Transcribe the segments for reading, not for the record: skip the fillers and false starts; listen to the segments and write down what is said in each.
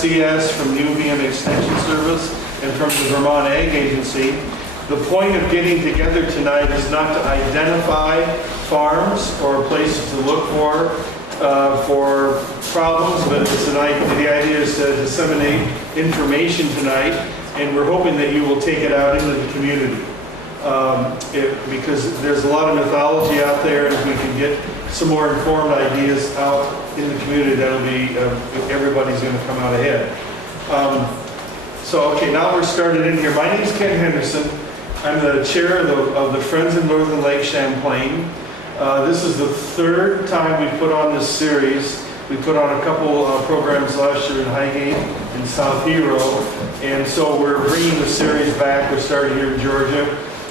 NRCS, from UVM Extension Service, and from the Vermont Ag Agency. The point of getting together tonight is not to identify farms or places to look for problems, but the idea is to disseminate information tonight, and we're hoping that you will take it out into the community. Because there's a lot of mythology out there, and if we can get some more informed ideas out in the community, that'll be, everybody's going to come out ahead. Okay, now we're started in here. My name is Ken Henderson. I'm the chair of the Friends of Lake Champlain. This is the third time we put on this series. We put on a couple programs last year in Highgate and South Hero, and so we're bringing the series back. We're starting here in Georgia.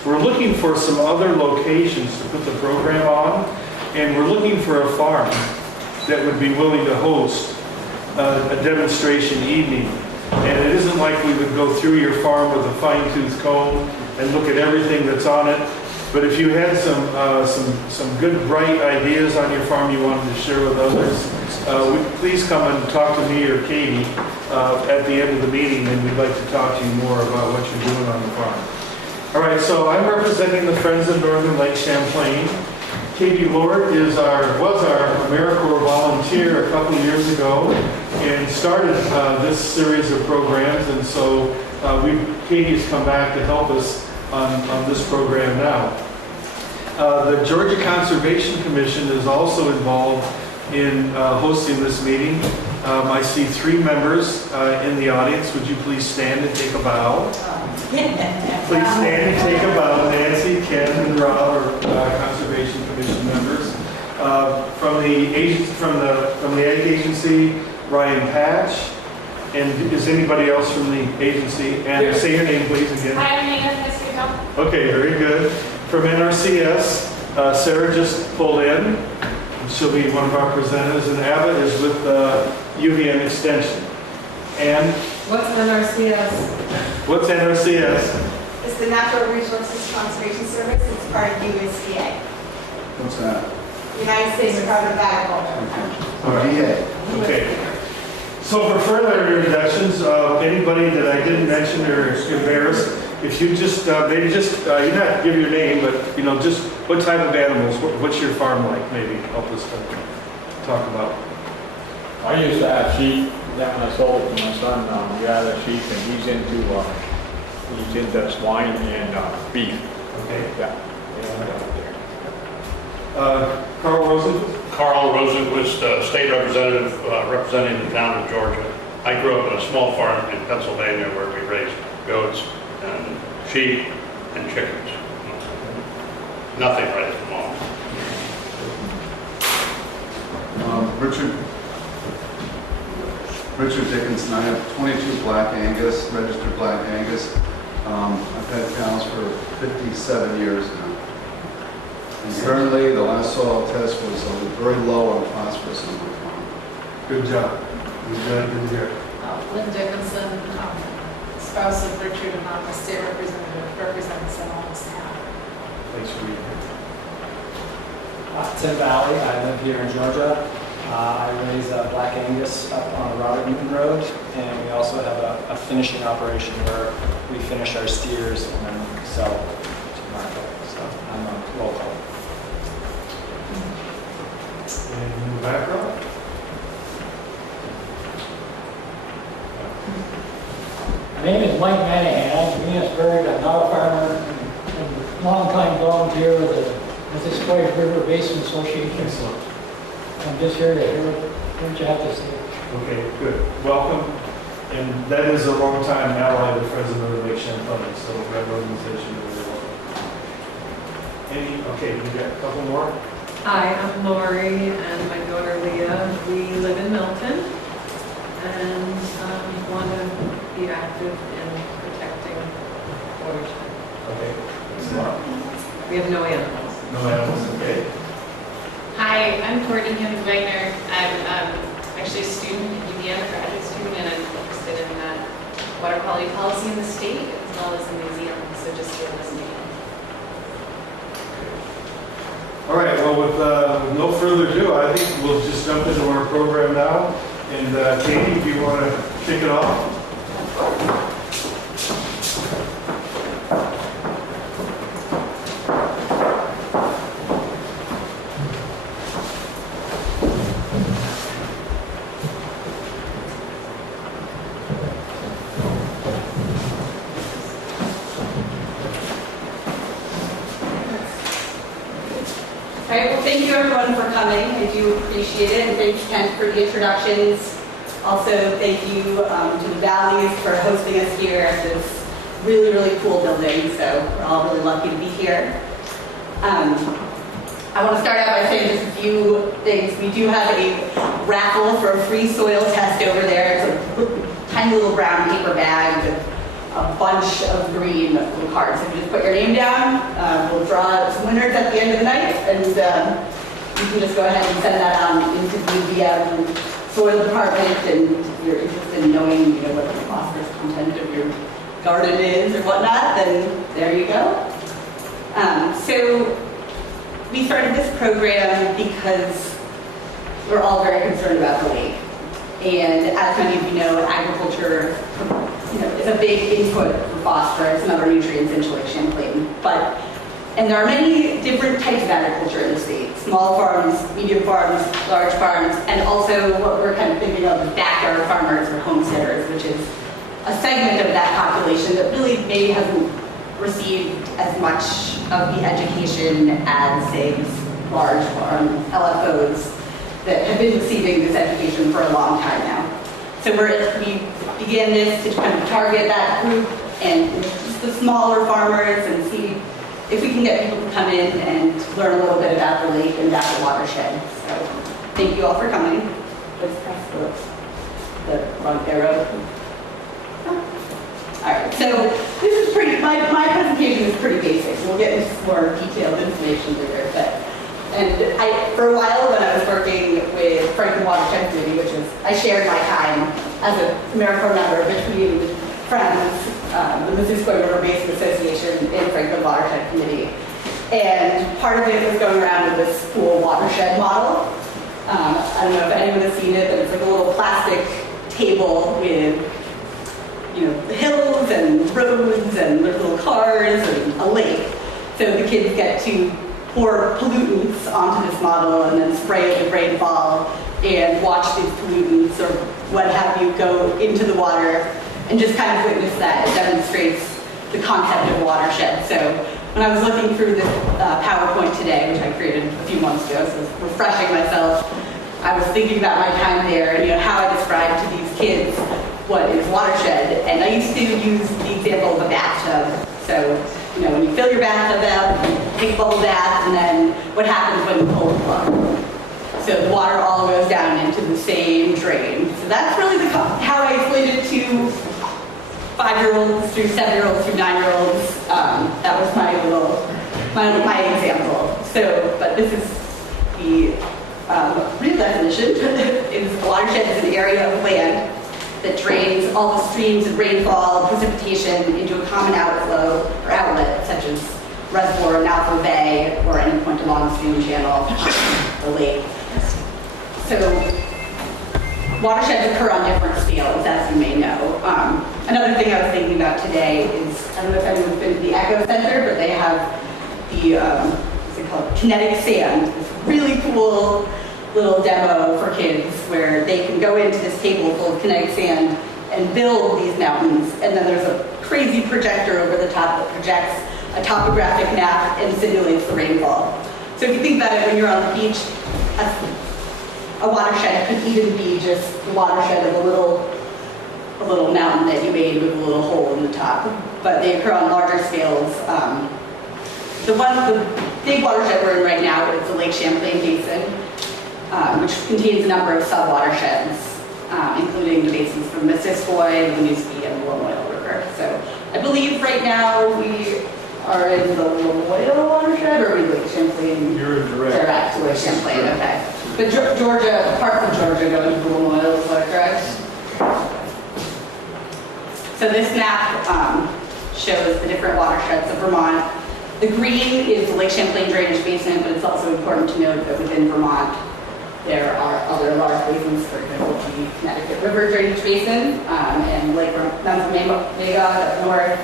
We're looking for some other locations to put the program on, and we're looking for a farm that would be willing to host a demonstration evening. And it isn't like we would go through your farm with a fine-tooth comb and look at everything that's on it. But if you had some good, bright ideas on your farm you wanted to share with others, please come and talk to me or Katie at the end of the meeting, and we'd like to talk to you more about what you're doing on the farm. All right, so I'm representing the Friends of Northern Lake Champlain. Katie Lord was our AmeriCorps volunteer a couple of years ago and started this series of programs, and so Katie's come back to help us on this program now. The Georgia Conservation Commission is also involved in hosting this meeting. I see 3 members in the audience. Would you please stand and take a bow? Please stand and take a bow. Nancy, Ken, and Rob are Conservation Commission members. From the Ag Agency, Ryan Patch. And is anybody else from the agency? And say your name, please, again. Hi, I'm Hannah. Okay, very good. From NRCS, Sarah just pulled in. She'll be one of our presenters, and Abbott is with UVM Extension. And what's NRCS? What's NRCS? It's the Natural Resources Conservation Service. It's part of USDA. What's that? United States Department of Agriculture. VA. Okay. So for further introductions, anybody that I didn't mention or embarrass, if you just maybe just you don't have to give your name, but just what type of animals, what's your farm like? Maybe help us to talk about. I used to have sheep. Then when I sold it to my son, we had a sheep, and he's into swine and beef. Okay. Yeah. Carl Rosen. Carl Rosenquist, state representative representing the town of Georgia. I grew up on a small farm in Pennsylvania where we raised goats and sheep and chickens. Nothing right at the moment. Richard Dickinson. I have 22 Black Angus, registered Black Angus. I've had cows for 57 years now. And currently, the last soil test was very low on phosphorus on my farm. Good job. Good to hear. Lynn Dickinson, spouse of Richard, and I'm a state representative, represents Homesteading. Thanks for being here. Tim Valley. I live here in Georgia. I raise Black Angus up on Robert Newton Road, and we also have a finishing operation where we finish our steers and then sell to market. So I'm a local. And in the background? My name is Mike Manahan, Venusburg. I'm now a farmer and long-time volunteer with the Mississippi River Basin Association. Excellent. I'm just here to hear what you have to say. Okay, good. Welcome. And that is a long-time ally of Friends of Northern Lake Champlain, so that organization is really welcome. Okay, we got a couple more. Hi, I'm Lori, and my daughter Leah. We live in Milton, and want to be active in protecting watershed. Okay. Excellent. We have no animals. No animals, okay. Hi, I'm Courtney Hims Wagner. I'm actually a student at UVM, a graduate student, and I'm interested in water quality policy in the state as well as in New Zealand, so just here listening. All right, well, with no further ado, I think we'll just jump into our program now. And Katie, do you want to kick it off? All right, well, thank you everyone for coming. I do appreciate it, and thanks Kent for the introductions. Also, thank you to the Valleys for hosting us here at this really, really cool building. So we're all really lucky to be here. I want to start out by saying just a few things. We do have a raffle for a free soil test over there. It's a tiny little brown paper bag with a bunch of green little cards. So you just put your name down. We'll draw some winners at the end of the night, and you can just go ahead and send that on into the soil department. And if you're interested in knowing, what the phosphorus content of your garden is or whatnot, then there you go. So we started this program because we're all very concerned about the lake. And as many of you know, agriculture is a big input for phosphorus and other nutrients into Lake Champlain. And there are many different types of agriculture in the state. Small farms, medium farms, large farms, and also what we're kind of thinking of as backyard farmers or homesteaders, which is a segment of that population that really maybe hasn't received as much of the education as, say, these large farm LFOs that have been receiving this education for a long time now. So we began this to kind of target that group and just the smaller farmers and see if we can get people to come in and learn a little bit about the lake and about the watershed. So thank you all for coming. Let's press the wrong arrow. All right, so this is my presentation is pretty basic. We'll get into more detailed information later. For a while when I was working with Franklin Watershed Committee, which is, I shared my time as a AmeriCorps member between Friends, the Mississippi River Basin Association, and Franklin Watershed Committee. And part of it was going around with this cool watershed model. I don't know if anyone has seen it, but it's like a little plastic table with hills and roads and little cars and a lake. So the kids get to pour pollutants onto this model and then spray it with rainfall and watch these pollutants or what have you go into the water and just kind of witness that. It demonstrates the concept of watershed. So when I was looking through this PowerPoint today, which I created a few months ago, so I was refreshing myself, I was thinking about my time there and how I described to these kids what is watershed. And I used to use the example of a bathtub. So when you fill your bathtub up, you take a bubble bath, and then what happens when you pull the plug? So the water all goes down into the same drain. So that's really how I explained it to 5-year-olds through 7-year-olds through 9-year-olds. That was my example. So, but this is the real definition. Is watershed is an area of land that drains all the streams of rainfall, precipitation into a common outflow or outlet, such as reservoir, mouth of a bay, or any point along the stream channel or lake. So watersheds occur on different scales, as you may know. Another thing I was thinking about today is, I don't know if anyone's been to the Echo Center, but they have the, what's it called, kinetic sand. This really cool little demo for kids where they can go into this table full of kinetic sand and build these mountains, and then there's a crazy projector over the top that projects a topographic map and simulates the rainfall. So if you think about it, when you're on the beach, a watershed could even be just the watershed of a little mountain that you made with a little hole in the top. But they occur on larger scales. The big watershed we're in right now is the Lake Champlain Basin, which contains a number of sub-watersheds, including the basins from Missisquoi, the Winooski, and the Lamoille River. So I believe right now we are in the Lamoille watershed, or are we Lake Champlain? You're direct. Lake Champlain, okay. But Georgia, parts of Georgia go into the Lamoille, is that correct? So this map shows the different watersheds of Vermont. The green is the Lake Champlain drainage basin, but it's also important to note that within Vermont, There are other large basins, for example, the Connecticut River drainage basin, and Lake Mega up north,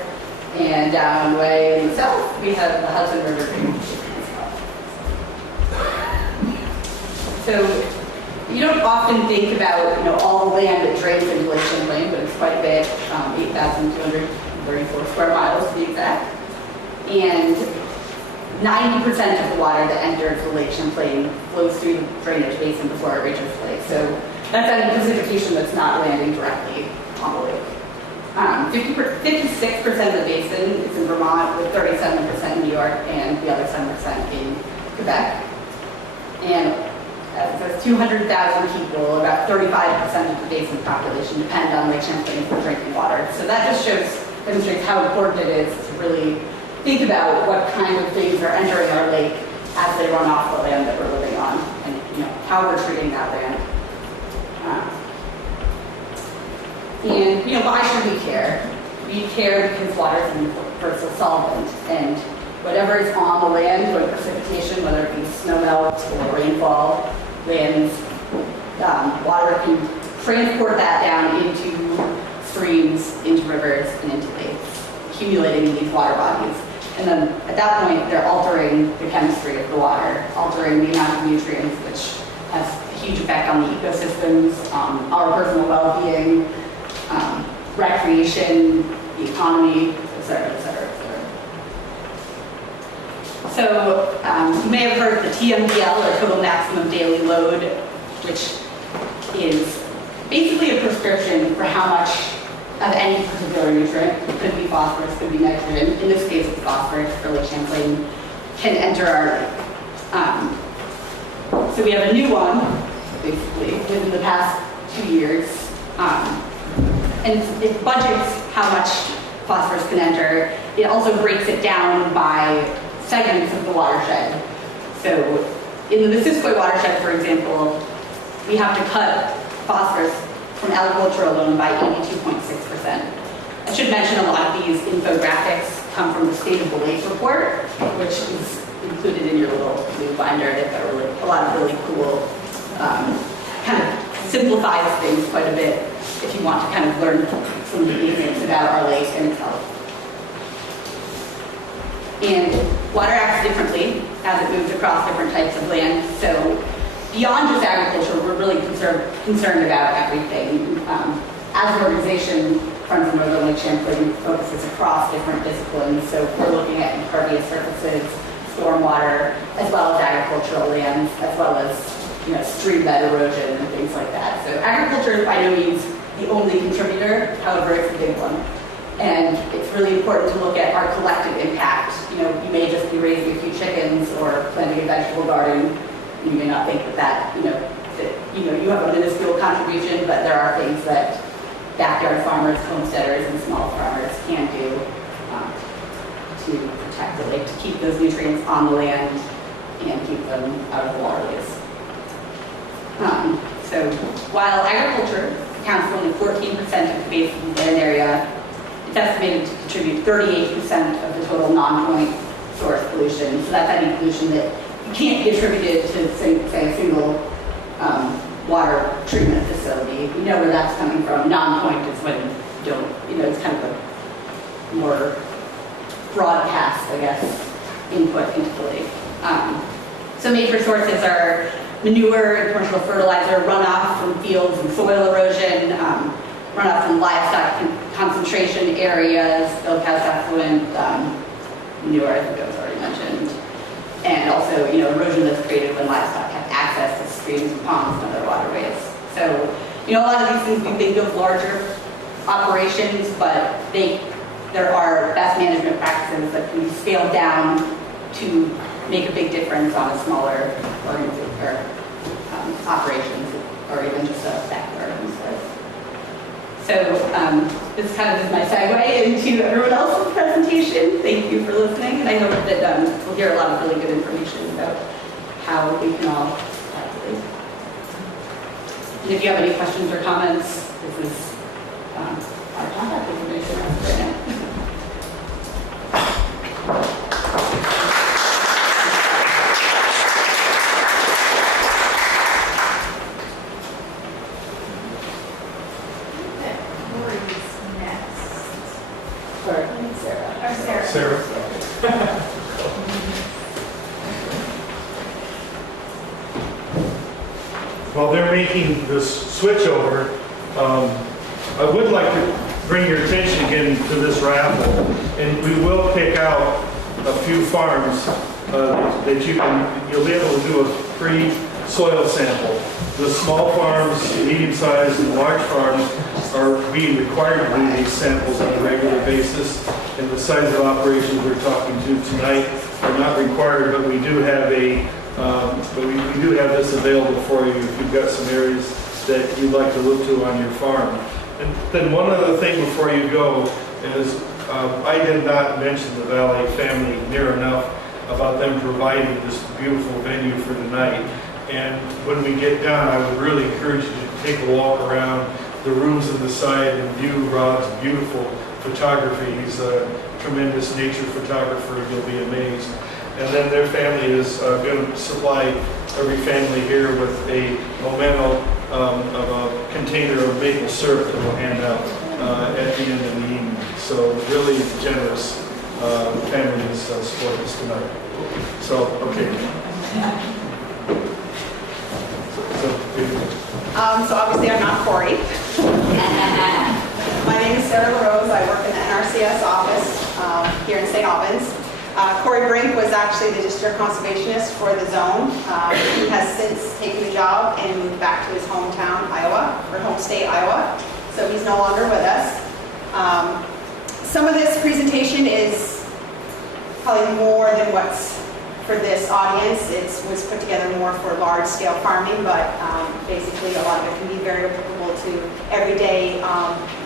and down way in the south, we have the Hudson River drainage basin as well. So you don't often think about, all the land that drains into Lake Champlain, but it's quite a bit, 8,234 square miles to be exact. And 90% of the water that enters the Lake Champlain flows through the drainage basin before it reaches the lake. So that's any precipitation that's not landing directly on the lake. 56% of the basin is in Vermont, with 37% in New York, and the other 7% in Quebec. And there's 200,000 people, about 35% of the basin population depend on Lake Champlain for drinking water. So that just demonstrates how important it is to really think about what kind of things are entering our lake as they run off the land that we're living on, and how we're treating that land. And why should we care? We care because water is an universal solvent, and whatever is on the land, whether precipitation, whether it be snowmelt or rainfall, water can transport that down into streams, into rivers, and into lakes, accumulating in these water bodies. And then at that point, they're altering the chemistry of the water, altering the amount of nutrients, which has a huge effect on the ecosystems, our personal well-being, recreation, the economy, et cetera, et cetera, et cetera. So you may have heard of the TMDL, or total maximum daily load, which is basically a prescription for how much of any particular nutrient. It could be phosphorus, could be nitrogen. In this case, it's phosphorus for Lake Champlain, can enter our lake. So we have a new one, basically, within the past 2 years. And it budgets how much phosphorus can enter. It also breaks it down by segments of the watershed. So in the Missisquoi watershed, for example, we have to cut phosphorus from agriculture alone by 82.6%. I should mention a lot of these infographics come from the State of the Lake report, which is included in your little blue binder. They've got a lot of really cool, kind of simplifies things quite a bit if you want to kind of learn some of the basics about our lake and its health. And water acts differently as it moves across different types of land. So beyond just agriculture, we're really concerned about everything. As an organization, Friends of Lake Champlain focuses across different disciplines. So we're looking at impervious surfaces, stormwater, as well as agricultural lands, as well as stream bed erosion and things like that. So agriculture is by no means the only contributor, however, it's a big one. And it's really important to look at our collective impact. You may just be raising a few chickens or planting a vegetable garden. You may not think that you have a minuscule contribution, but there are things that backyard farmers, homesteaders, and small farmers can do to protect the lake, to keep those nutrients on the land and keep them out of the waterways. So while agriculture accounts for only 14% of the basin's land area, it's estimated to contribute 38% of the total non-point source pollution. So that's any pollution that can't be attributed to, say, a single water treatment facility. We know where that's coming from. Non-point is when you don't, it's kind of a more broadcast, I guess, input into the lake. So major sources are manure and commercial fertilizer, runoff from fields and soil erosion, runoff from livestock concentration areas, Bilkhouse effluent, manure, I think that was already mentioned. And also, erosion that's created when livestock have access to streams and ponds and other waterways. So, a lot of these things we think of larger operations, but there are best management practices that can be scaled down to make a big difference on a smaller operations, or even just a backyard instead. So this kind of is my segue into everyone else's presentation. Thank you for listening, and I hope that we'll hear a lot of really good information about how we can all calculate. And if you have any questions or comments, this is our contact information right now. Or Sarah. Sarah. While they're making this switch over, I would like to bring your attention again to this raffle, and we will pick out a few farms that you'll be able to do a free soil sample. The small farms, medium-sized, and large farms are being required to do these samples on a regular basis, and the size of operations we're talking to tonight are not required, but we do have we do have this available for you if you've got some areas that you'd like to look to on your farm. And then one other thing before you go is I did not mention the Valley family near enough about them providing this beautiful venue for the night. And when we get done, I would really encourage you to take a walk around the rooms on the side and view Rod's beautiful photography. He's a tremendous nature photographer. You'll be amazed. And then their family is going to supply every family here with a memento of a container of maple syrup that we'll hand out at the end of the evening. So really generous family has supported us tonight. So, okay. So obviously I'm not Corey. My name is Sarah LaRose. I work in the NRCS office here in St. Albans. Corey Brink was actually the district conservationist for the zone. He has since taken the job and moved back to his hometown, Iowa, or home state, Iowa. So he's no longer with us. Some of this presentation is probably more than what's for this audience. It was put together more for large-scale farming, but basically a lot of it can be very applicable to everyday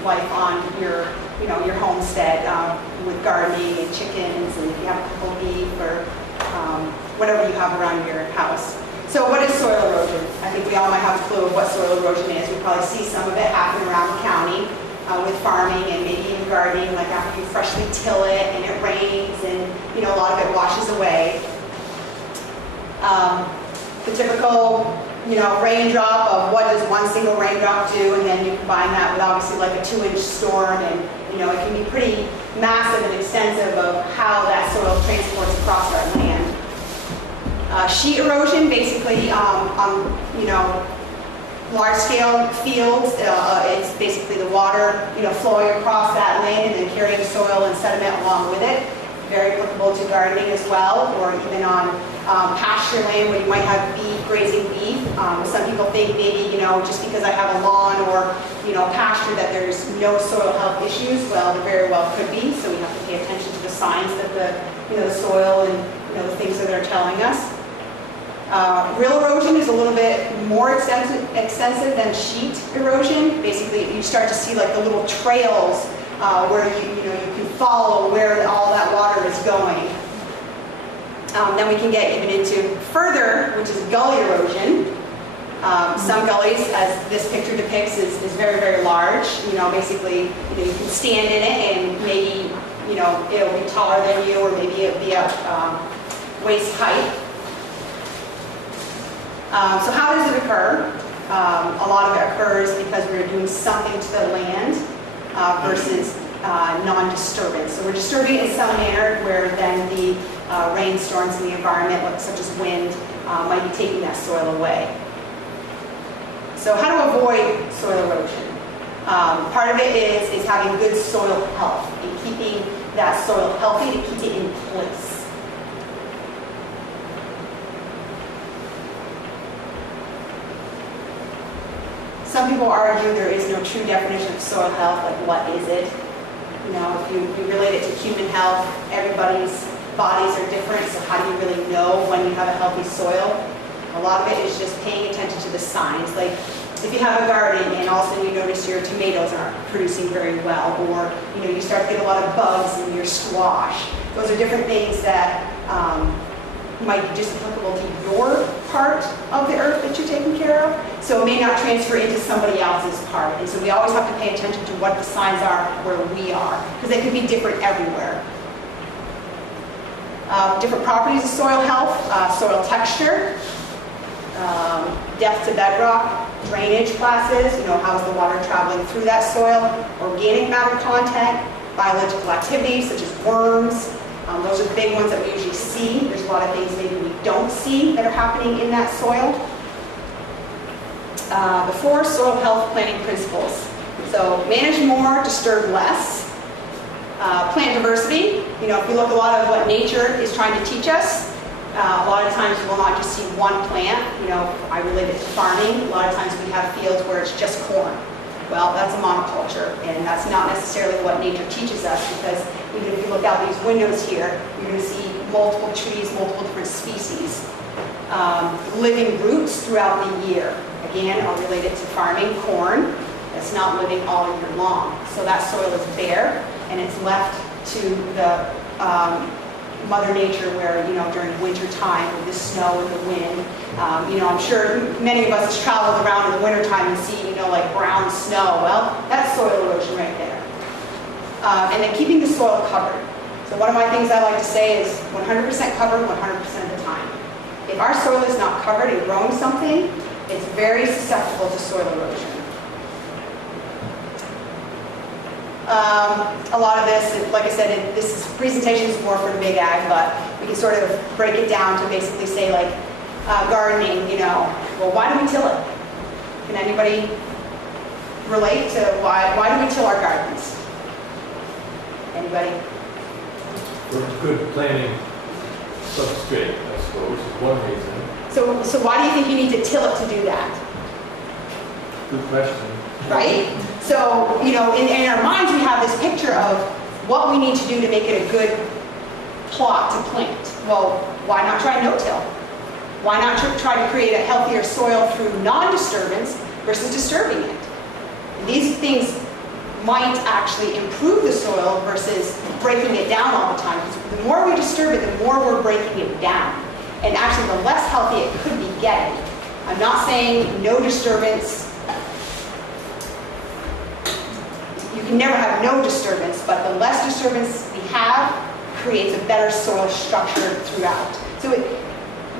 life on your homestead with gardening and chickens, and if you have a couple of beef or whatever you have around your house. So what is soil erosion? I think we all might have a clue of what soil erosion is. We probably see some of it happen around the county with farming and maybe in gardening, like after you freshly till it and it rains and a lot of it washes away. The typical, raindrop of what does one single raindrop do, and then you combine that with obviously like a 2-inch storm, and it can be pretty massive and extensive of how that soil transports across our land. Sheet erosion, basically, on large-scale fields, it's basically the water, flowing across that land and then carrying soil and sediment along with it. Very applicable to gardening as well, or even on pasture land where you might have beef, grazing beef. Some people think maybe, just because I have a lawn or, pasture that there's no soil health issues. Well, there very well could be, so we have to pay attention to the signs that the soil and, the things that they're telling us. Real erosion is a little bit more extensive than sheet erosion. Basically, you start to see like the little trails where you can follow where all that water is going. Then we can get even into further, which is gully erosion. Some gullies, as this picture depicts, is very, very large. Basically, you can stand in it and maybe, it'll be taller than you, or maybe it'll be at waist height. So how does it occur? A lot of it occurs because we're doing something to the land versus non-disturbance. So we're disturbing it in some manner where then the rainstorms in the environment, such as wind, might be taking that soil away. So how to avoid soil erosion? Part of it is having good soil health and keeping that soil healthy to keep it in place. Some people argue there is no true definition of soil health, like what is it? If you relate it to human health, everybody's bodies are different, so how do you really know when you have a healthy soil? A lot of it is just paying attention to the signs. Like if you have a garden and all of a sudden you notice your tomatoes aren't producing very well, or you start to get a lot of bugs in your squash. Those are different things that might be just applicable to your part of the earth that you're taking care of. So it may not transfer into somebody else's part. And so we always have to pay attention to what the signs are where we are, because they could be different everywhere. Different properties of soil health, soil texture, depth to bedrock, drainage classes, how's the water traveling through that soil, organic matter content, biological activity such as worms. Those are the big ones that we usually see. There's a lot of things maybe we don't see that are happening in that soil. The 4 soil health planning principles. So manage more, disturb less. Plant diversity. You know, if we look a lot of what nature is trying to teach us, a lot of times we'll not just see one plant. You know, I relate it to farming. A lot of times we have fields where it's just corn. Well, that's a monoculture, and that's not necessarily what nature teaches us, because even if you look out these windows here, you're going to see multiple trees, multiple different species. Living roots throughout the year. Again, I'll relate it to farming. Corn, that's not living all year long. So that soil is bare, and it's left to the Mother Nature where, you know, during winter time with the snow and the wind, you know, I'm sure many of us have traveled around in the winter time and see, you know, like brown snow. Well, that's soil erosion right there. And then keeping the soil covered. So one of my things I like to say is 100% covered 100% of the time. If our soil is not covered and growing something, it's very susceptible to soil erosion. A lot of this, like I said, this presentation is more for big ag, but we can sort of break it down to basically say, like, gardening, you know, well, why do we till it? Can anybody relate to why do we till our gardens? Anybody? For good planting substrate, I suppose, is one reason. So why do you think you need to till it to do that? Good question. Right? So, you know, in our minds we have this picture of what we need to do to make it a good plot to plant. Well, why not try no-till? Why not try to create a healthier soil through non-disturbance versus disturbing it? And these things might actually improve the soil versus breaking it down all the time. Because the more we disturb it, the more we're breaking it down. And actually, the less healthy it could be getting. I'm not saying no disturbance. You can never have no disturbance, but the less disturbance we have creates a better soil structure throughout. So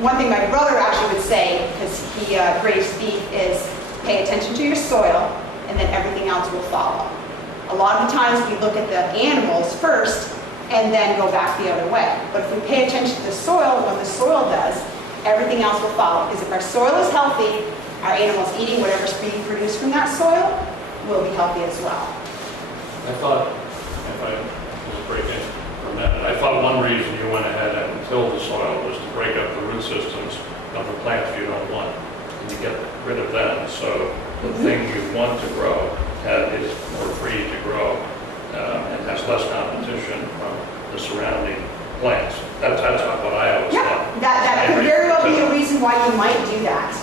one thing my brother actually would say, because he raised beef, is pay attention to your soil, and then everything else will follow. A lot of the times we look at the animals first, and then go back the other way. But if we pay attention to the soil and what the soil does, everything else will follow. Because if our soil is healthy, our animals eating whatever's being produced from that soil will be healthy as well. I thought, if I just break in from that, I thought one reason you went ahead and tilled the soil was to break up the root systems of the plants you don't want, and to get rid of them. So the thing you want to grow is more free to grow and has less competition from the surrounding plants. That's what I always thought. That could very well be a reason why you might do that.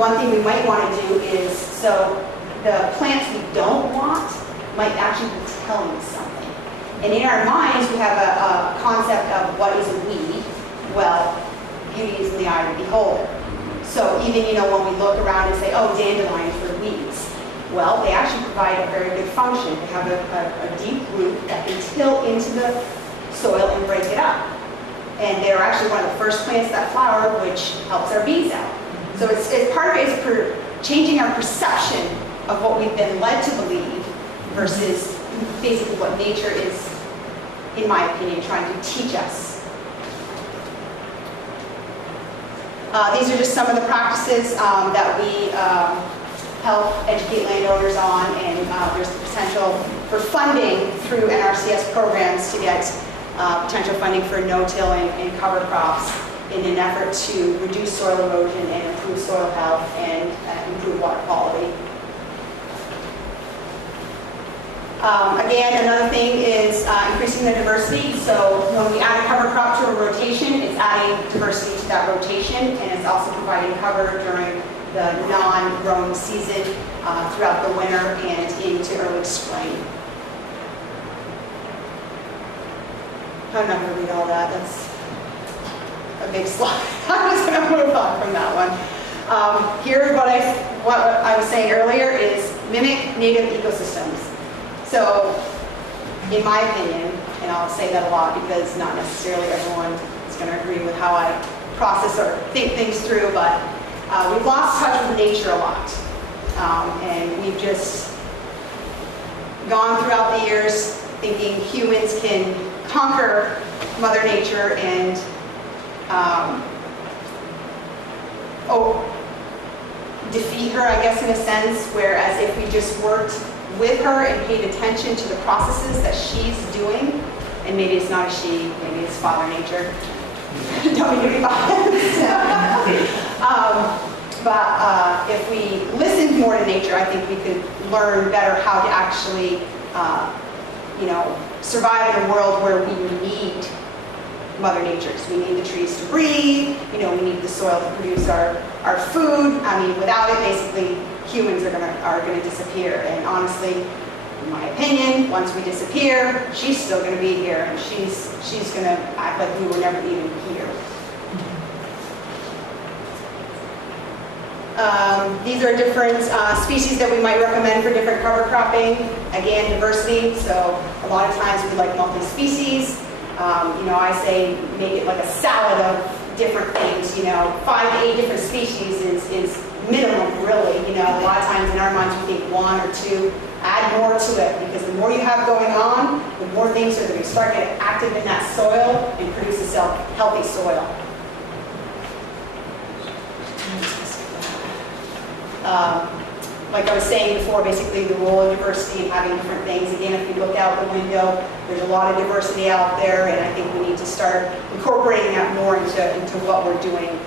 One thing we might want to do is, so the plants we don't want might actually be telling us something. And in our minds, we have a concept of what is a weed. Well, beauty is in the eye of the beholder. So even, you know, when we look around and say, oh, dandelions are weeds. Well, they actually provide a very good function. They have a deep root that can till into the soil and break it up. And they're actually one of the first plants that flower, which helps our bees out. So it's part of it is for changing our perception of what we've been led to believe versus basically what nature is, in my opinion, trying to teach us. These are just some of the practices that we help educate landowners on, and there's the potential for funding through NRCS programs to get potential funding for no-till and cover crops in an effort to reduce soil erosion and improve soil health and improve water quality. Again, another thing is increasing the diversity. So when we add a cover crop to a rotation, it's adding diversity to that rotation, and it's also providing cover during the non-growing season throughout the winter and into early spring. I'm not going to read all that. That's a big slide. I'm just going to move on from that one. Here's what I was saying earlier is mimic native ecosystems. So, in my opinion, and I'll say that a lot because not necessarily everyone is going to agree with how I process or think things through, but we've lost touch with nature a lot. And we've just gone throughout the years thinking humans can conquer Mother Nature and defeat her, I guess, in a sense, whereas if we just worked with her and paid attention to the processes that she's doing, and maybe it's not a she, maybe it's Father Nature. Don't mean to be biased. But if we listened more to nature, I think we could learn better how to actually, survive in a world where we need Mother Nature. We need the trees to breathe, we need the soil to produce our food. I mean, without it, basically, humans are gonna disappear. And honestly, in my opinion, once we disappear, she's still gonna be here, and she's gonna act like we were never even here. These are different species that we might recommend for different cover cropping. Again, diversity, so a lot of times we like multi-species. I say make it like a salad of different things, 5 to 8 different species is minimum, really. A lot of times in our minds we think 1 or 2. Add more to it, because the more you have going on, the more things are going to start getting active in that soil and produce a healthy soil. Like I was saying before, basically the role of diversity and having different things. Again, if you look out the window, there's a lot of diversity out there, and I think we need to start incorporating that more into what we're doing.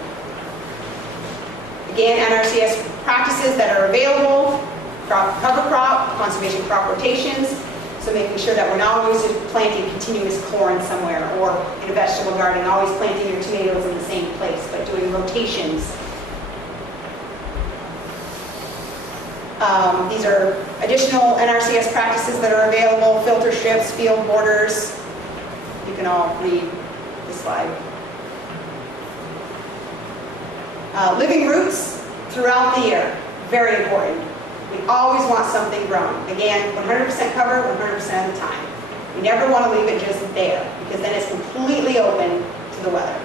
Again, NRCS practices that are available: cover crop, conservation crop rotations. So making sure that we're not always just planting continuous corn somewhere, or in a vegetable garden, always planting your tomatoes in the same place, but doing rotations. These are additional NRCS practices that are available: filter strips, field borders. You can all read the slide. Living roots throughout the year, very important. We always want something growing. Again, 100% cover, 100% of the time. We never want to leave it just there, because then it's completely open to the weather.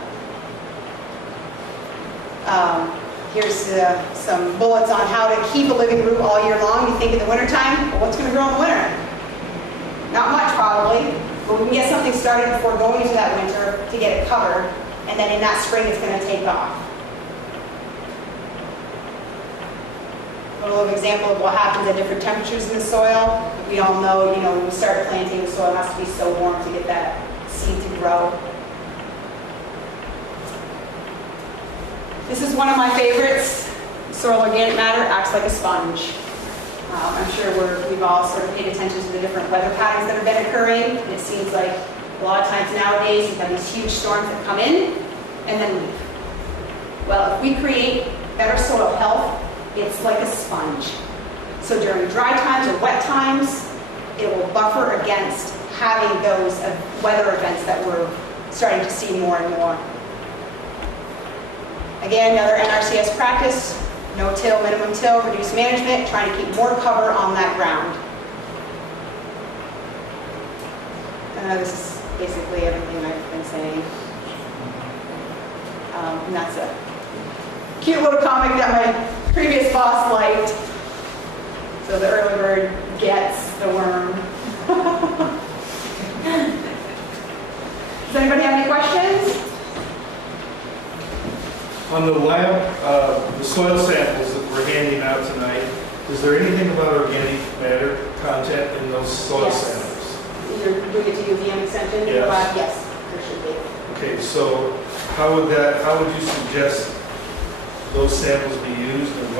Here's some bullets on how to keep a living root all year long. You think in the wintertime, well, what's going to grow in the winter? Not much, probably, but we can get something started before going into that winter to get it covered, and then in that spring it's going to take off. A little example of what happens at different temperatures in the soil. We all know, when we start planting, the soil has to be so warm to get that seed to grow. This is one of my favorites. Soil organic matter acts like a sponge. I'm sure we've all sort of paid attention to the different weather patterns that have been occurring. And it seems like a lot of times nowadays you have these huge storms that come in and then leave. Well, if we create better soil health, it's like a sponge. So during dry times or wet times, it will buffer against having those weather events that we're starting to see more and more. Again, another NRCS practice: no-till, minimum till, reduced management, trying to keep more cover on that ground. This is basically everything I've been saying. And that's a cute little comic that my previous boss liked. So the early bird gets the worm. Does anybody have any questions? On the lab, the soil samples that we're handing out tonight, is there anything about organic matter content in those soil samples? You're doing it to UVM extension? Yes. Yes, there should be. Okay, so how would you suggest those samples be used, and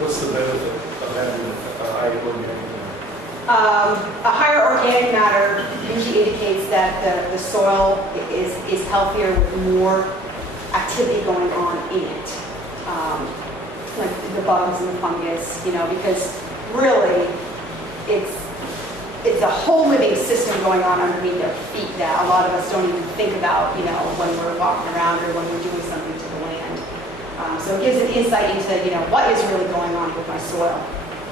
what's the benefit of having a high organic matter? A higher organic matter usually indicates that the soil is healthier with more activity going on in it, like the bugs and the fungus, because really it's a whole living system going on underneath their feet that a lot of us don't even think about, when we're walking around or when we're doing something to the land. So it gives an insight into, what is really going on with my soil.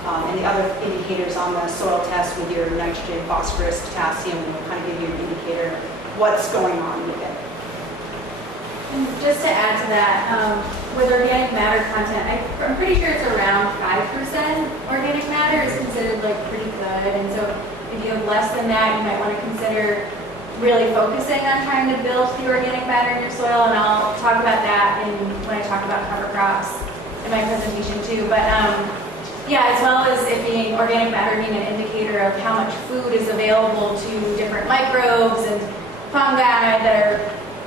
And the other indicators on the soil test with your nitrogen, phosphorus, potassium will kind of give you an indicator of what's going on with it. And just to add to that, with organic matter content, I'm pretty sure it's around 5% organic matter is considered like pretty good. And so If you have less than that, you might want to consider really focusing on trying to build the organic matter in your soil, and I'll talk about that when I talk about cover crops in my presentation too. But yeah, as well as it being organic matter being an indicator of how much food is available to different microbes and fungi that are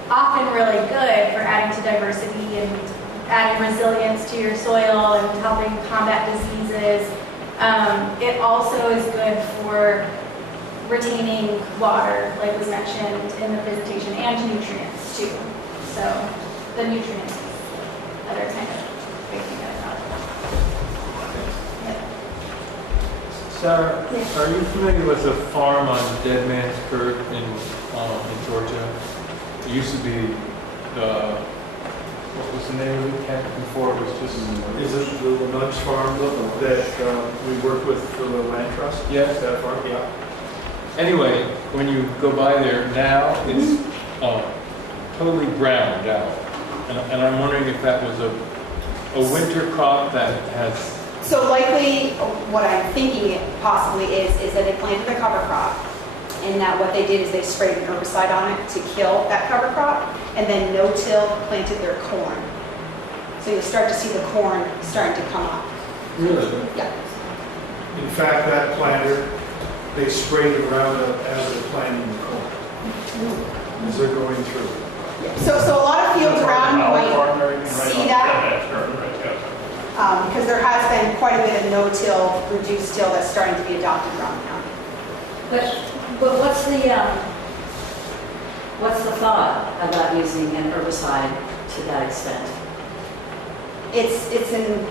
often really good for adding to diversity and adding resilience to your soil and helping combat diseases. It also is good for retaining water, like was mentioned in the presentation, and nutrients too. So the nutrients that are kind of breaking it up. Sarah, are you familiar with a farm on Dead Man's Curve in Georgia? It used to be what was the name of it? Before it was just. Is it the Lennox Farm that we work with for the land trust? Yes, that farm. Yeah. Anyway, when you go by there now, it's totally browned out, and I'm wondering if that was a winter crop that has. So likely, what I'm thinking it possibly is that they planted a cover crop, and that what they did is they sprayed an herbicide on it to kill that cover crop, and then no-till planted their corn. So you'll start to see the corn starting to come up. Really? Yeah. In fact, that planter, they sprayed the Roundup as they're planting the corn, as they're going through. So a lot of fields around might see that, because there has been quite a bit of no-till, reduced till that's starting to be adopted around the county. But what's the thought about using an herbicide to that extent? It's in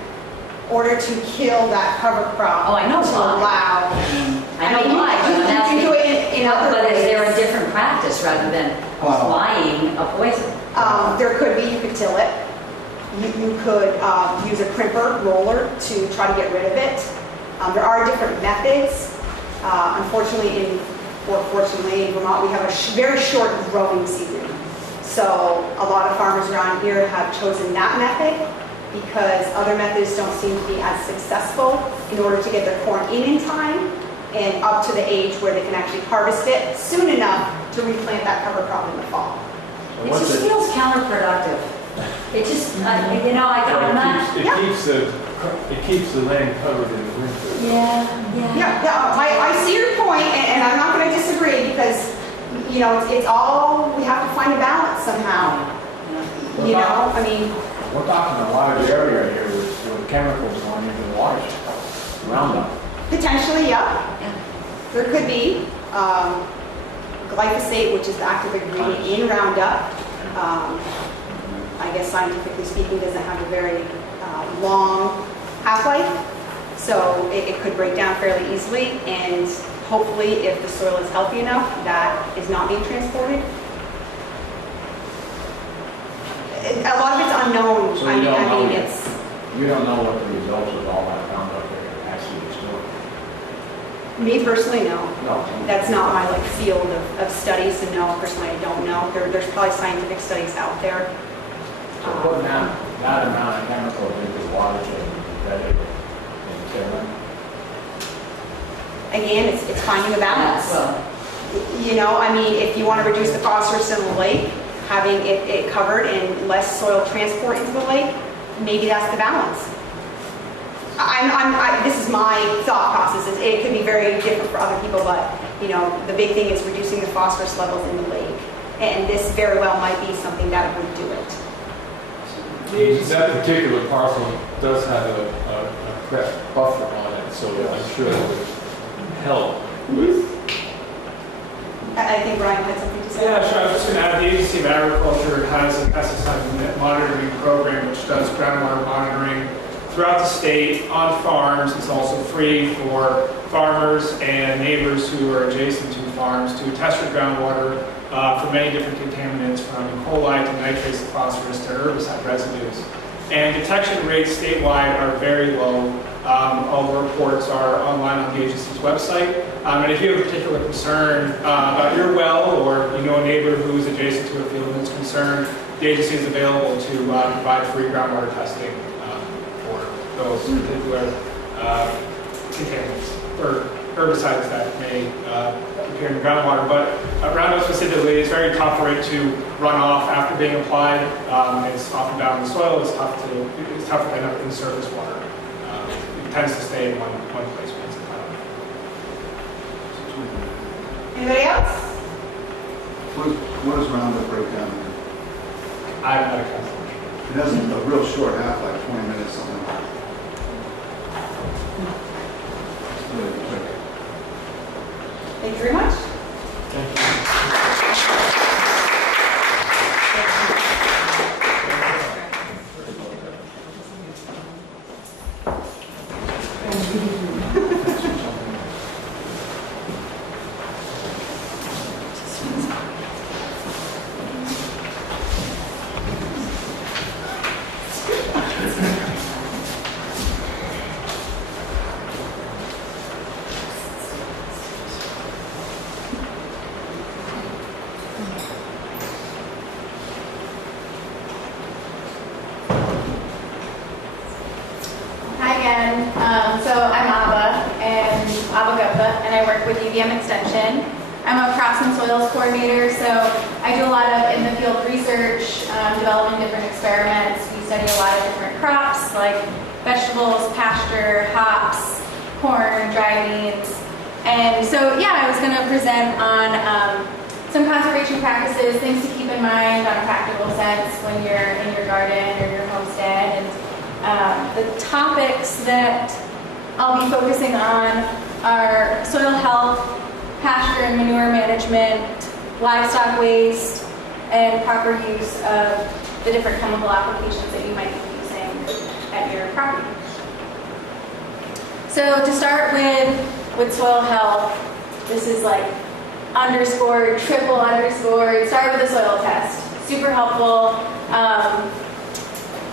order to kill that cover crop. Oh, I know to why. allow. I know why, but I'm asking, you do it in other but ways. is there a different practice rather than applying a poison? There could be. You could till it. You could use a crimper roller to try to get rid of it. There are different methods. Unfortunately, fortunately in Vermont, we have a very short growing season. So a lot of farmers around here have chosen that method because other methods don't seem to be as successful in order to get their corn in time and up to the age where they can actually harvest it soon enough to replant that cover crop in the fall. It just feels counterproductive. It just, I'm not. It keeps the land covered in the winter. Yeah, I see your point, and I'm not going to disagree because, it's all, we have to find a balance somehow. We're talking a large area here with chemicals going into the water, Roundup. Potentially, yeah. There could be glyphosate, which is the active ingredient in Roundup. I guess scientifically speaking, doesn't have a very long half-life, so it could break down fairly easily, and hopefully if the soil is healthy enough, that is not being transported. A lot of it's unknown. So you don't know what the results of all that Roundup are actually stored. Me personally, no. No. That's not my field of studies, so no, personally I don't know. There's probably scientific studies out there. So putting that amount of chemicals into the water can ready and kill them. Again, it's finding a balance. If you want to reduce the phosphorus in the lake, having it covered and less soil transport into the lake, maybe that's the balance. This is my thought process. It could be very different for other people, but the big thing is reducing the phosphorus levels in the lake, and this very well might be something that would do it. That particular parcel does have a crest buffer on it, so I'm sure it would help with. I think Brian had something to say. Yeah, sure. I was just going to add, the Agency of Agriculture has a pesticide monitoring program which does groundwater monitoring throughout the state on farms. It's also free for farmers and neighbors who are adjacent to farms to test your groundwater for many different contaminants, from E. coli to nitrates to phosphorus to herbicide residues. And detection rates statewide are very low. All the reports are online on the agency's website. And if you have a particular concern about your well, or you know a neighbor who is adjacent to a field that's concerned, the agency is available to provide free groundwater testing for those particular contaminants or herbicides that may appear in the groundwater. But Roundup specifically is very tough for it to run off after being applied. It's often bound in the soil. It's tough to end up in surface water. It tends to stay in one place most of the time. Anybody else? What does Roundup break down into? I'm not a chemist. It has a real short half-life, 20 minutes, something like that. It's really quick. Thank you very much. Hi again. So I'm Ava Gupta, and I work with UVM Extension. I'm a crops and soils coordinator, so I do a lot of in-the-field research, developing different experiments. We study a lot of different crops like vegetables, pasture, hops, corn, dry beans. And so, yeah, I was going to present on some conservation practices, things to keep in mind on a practical sense when you're in your garden or your homestead. And the topics that I'll be focusing on are soil health, pasture and manure management, livestock waste, and proper use of the different chemical applications that you might be using at your property. So to start with soil health, this is like underscored, triple underscored, start with a soil test. Super helpful.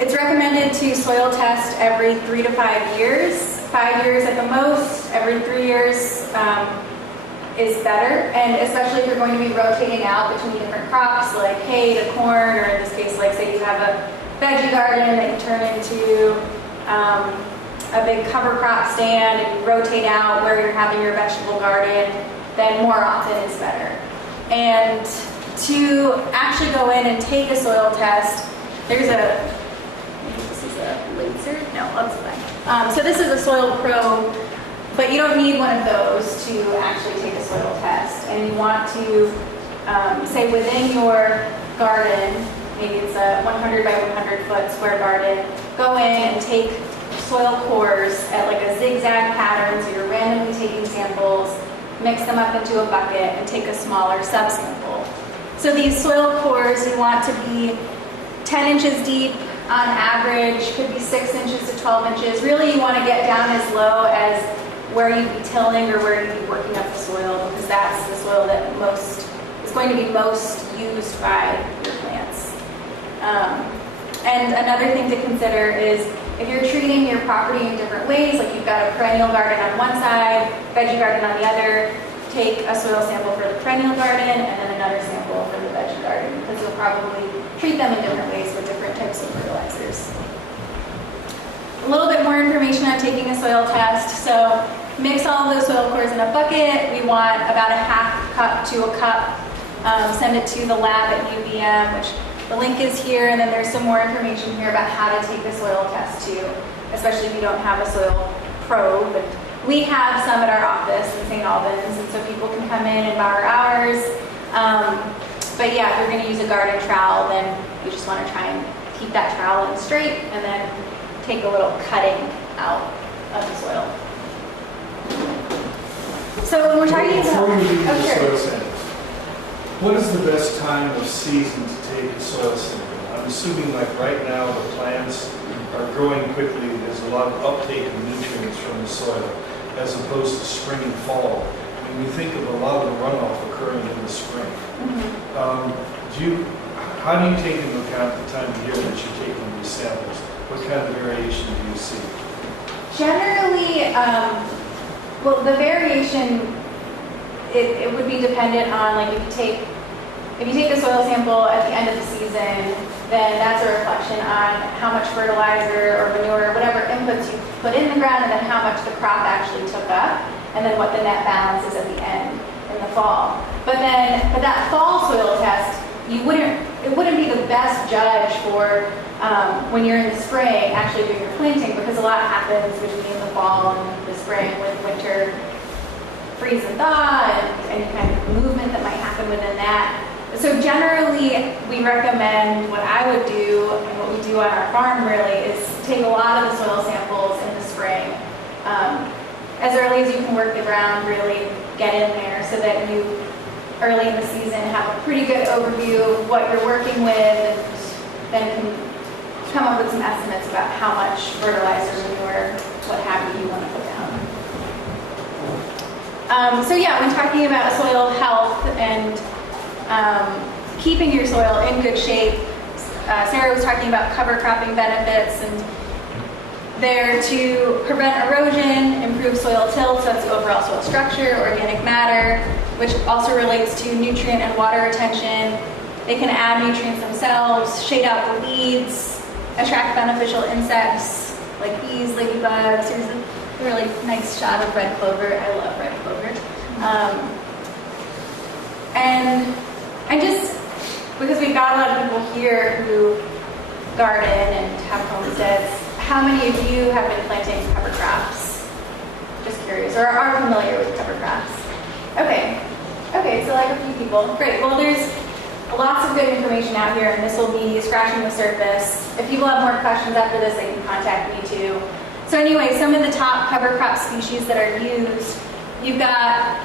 It's recommended to soil test every 3 to 5 years. 5 years at the most, every 3 years is better. And especially if you're going to be rotating out between different crops like hay to corn, or in this case, like say you have a veggie garden that you turn into a big cover crop stand and you rotate out where you're having your vegetable garden, then more often is better. And to actually go in and take a soil test, there's a laser? No, that's fine. So this is a soil probe, but you don't need one of those to actually take a soil test. And you want to, say within your garden, maybe it's a 100 by 100 foot square garden, go in and take soil cores at like a zigzag pattern, so you're randomly taking samples, mix them up into a bucket, and take a smaller subsample. So these soil cores you want to be 10 inches deep, on average, could be 6 inches to 12 inches. Really, you want to get down as low as where you'd be tilling or where you'd be working up the soil, because that's the soil that is going to be most used by your plants. And another thing to consider is if you're treating your property in different ways, like you've got a perennial garden on one side, veggie garden on the other, take a soil sample for the perennial garden and then another sample for the veggie garden, because you'll probably treat them in different ways with different types of fertilizers. A little bit more information on taking a soil test. So mix all of those soil cores in a bucket. We want about a half cup to a cup. Send it to the lab at UVM, which the link is here, and then there's some more information here about how to take a soil test too, especially if you don't have a soil probe. And we have some at our office in St. Albans, and so people can come in and borrow ours. But yeah, if you're going to use a garden trowel, then you just want to try and keep that trowel in straight and then take a little cutting out of the soil. So when we're talking about... Before you leave the sure. soil sample, what is the best time of season to take a soil sample? I'm assuming like right now the plants are growing quickly, there's a lot of uptake of nutrients from the soil, as opposed to spring and fall. When we think of a lot of the runoff occurring in the spring. How do you take into account the time of year that you're taking these samples? What kind of variation do you see? Generally, well, the variation, it would be dependent on, like, if you take a soil sample at the end of the season, then that's a reflection on how much fertilizer or manure or whatever inputs you put in the ground, and then how much the crop actually took up. and then what the net balance is at the end in the fall. But that fall soil test, it wouldn't be the best judge for when you're in the spring actually doing your planting, because a lot happens between the fall and the spring with winter freeze and thaw and any kind of movement that might happen within that. So generally, we recommend, what I would do and what we do on our farm really is take a lot of the soil samples in the spring. As early as you can work the ground, really get in there so that you, early in the season, have a pretty good overview of what you're working with, and then can come up with some estimates about how much fertilizer, manure, what have you want to put down. So yeah, when talking about soil health and keeping your soil in good shape, Sarah was talking about cover cropping benefits, and they're to prevent erosion, improve soil tilth, so that's the overall soil structure, organic matter, which also relates to nutrient and water retention. They can add nutrients themselves, shade out the weeds, attract beneficial insects like bees, ladybugs. Here's a really nice shot of red clover. I love red clover. And just because we've got a lot of people here who garden and have homesteads, how many of you have been planting cover crops? Just curious, or are familiar with cover crops? Okay, so like a few people. Great. Well, there's lots of good information out here, and this will be scratching the surface. If people have more questions after this, they can contact me too. So anyway, some of the top cover crop species that are used, you've got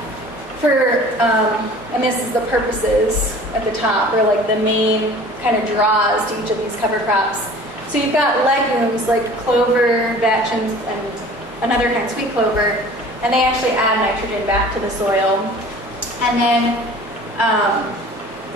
and this is the purposes at the top, or like the main kind of draws to each of these cover crops. So you've got legumes like clover, vetch, and another kind, sweet clover, and they actually add nitrogen back to the soil. And then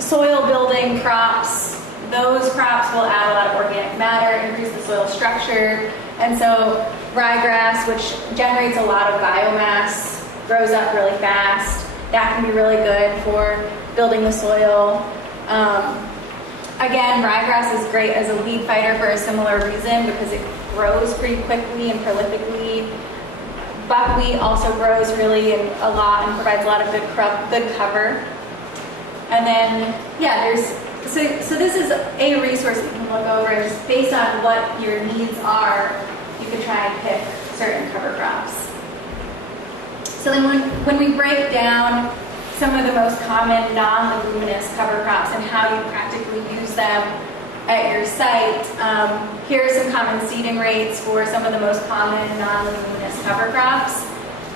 soil building crops, those crops will add a lot of organic matter, increase the soil structure. And so ryegrass, which generates a lot of biomass, grows up really fast. That can be really good for building the soil. Again, ryegrass is great as a weed fighter for a similar reason, because it grows pretty quickly and prolifically. Buckwheat also grows really a lot and provides a lot of good cover. And then, yeah, so this is a resource you can look over, and just based on what your needs are, you can try and pick certain cover crops. So then when we break down some of the most common non-leguminous cover crops and how you practically use them at your site, here are some common seeding rates for some of the most common non-leguminous cover crops.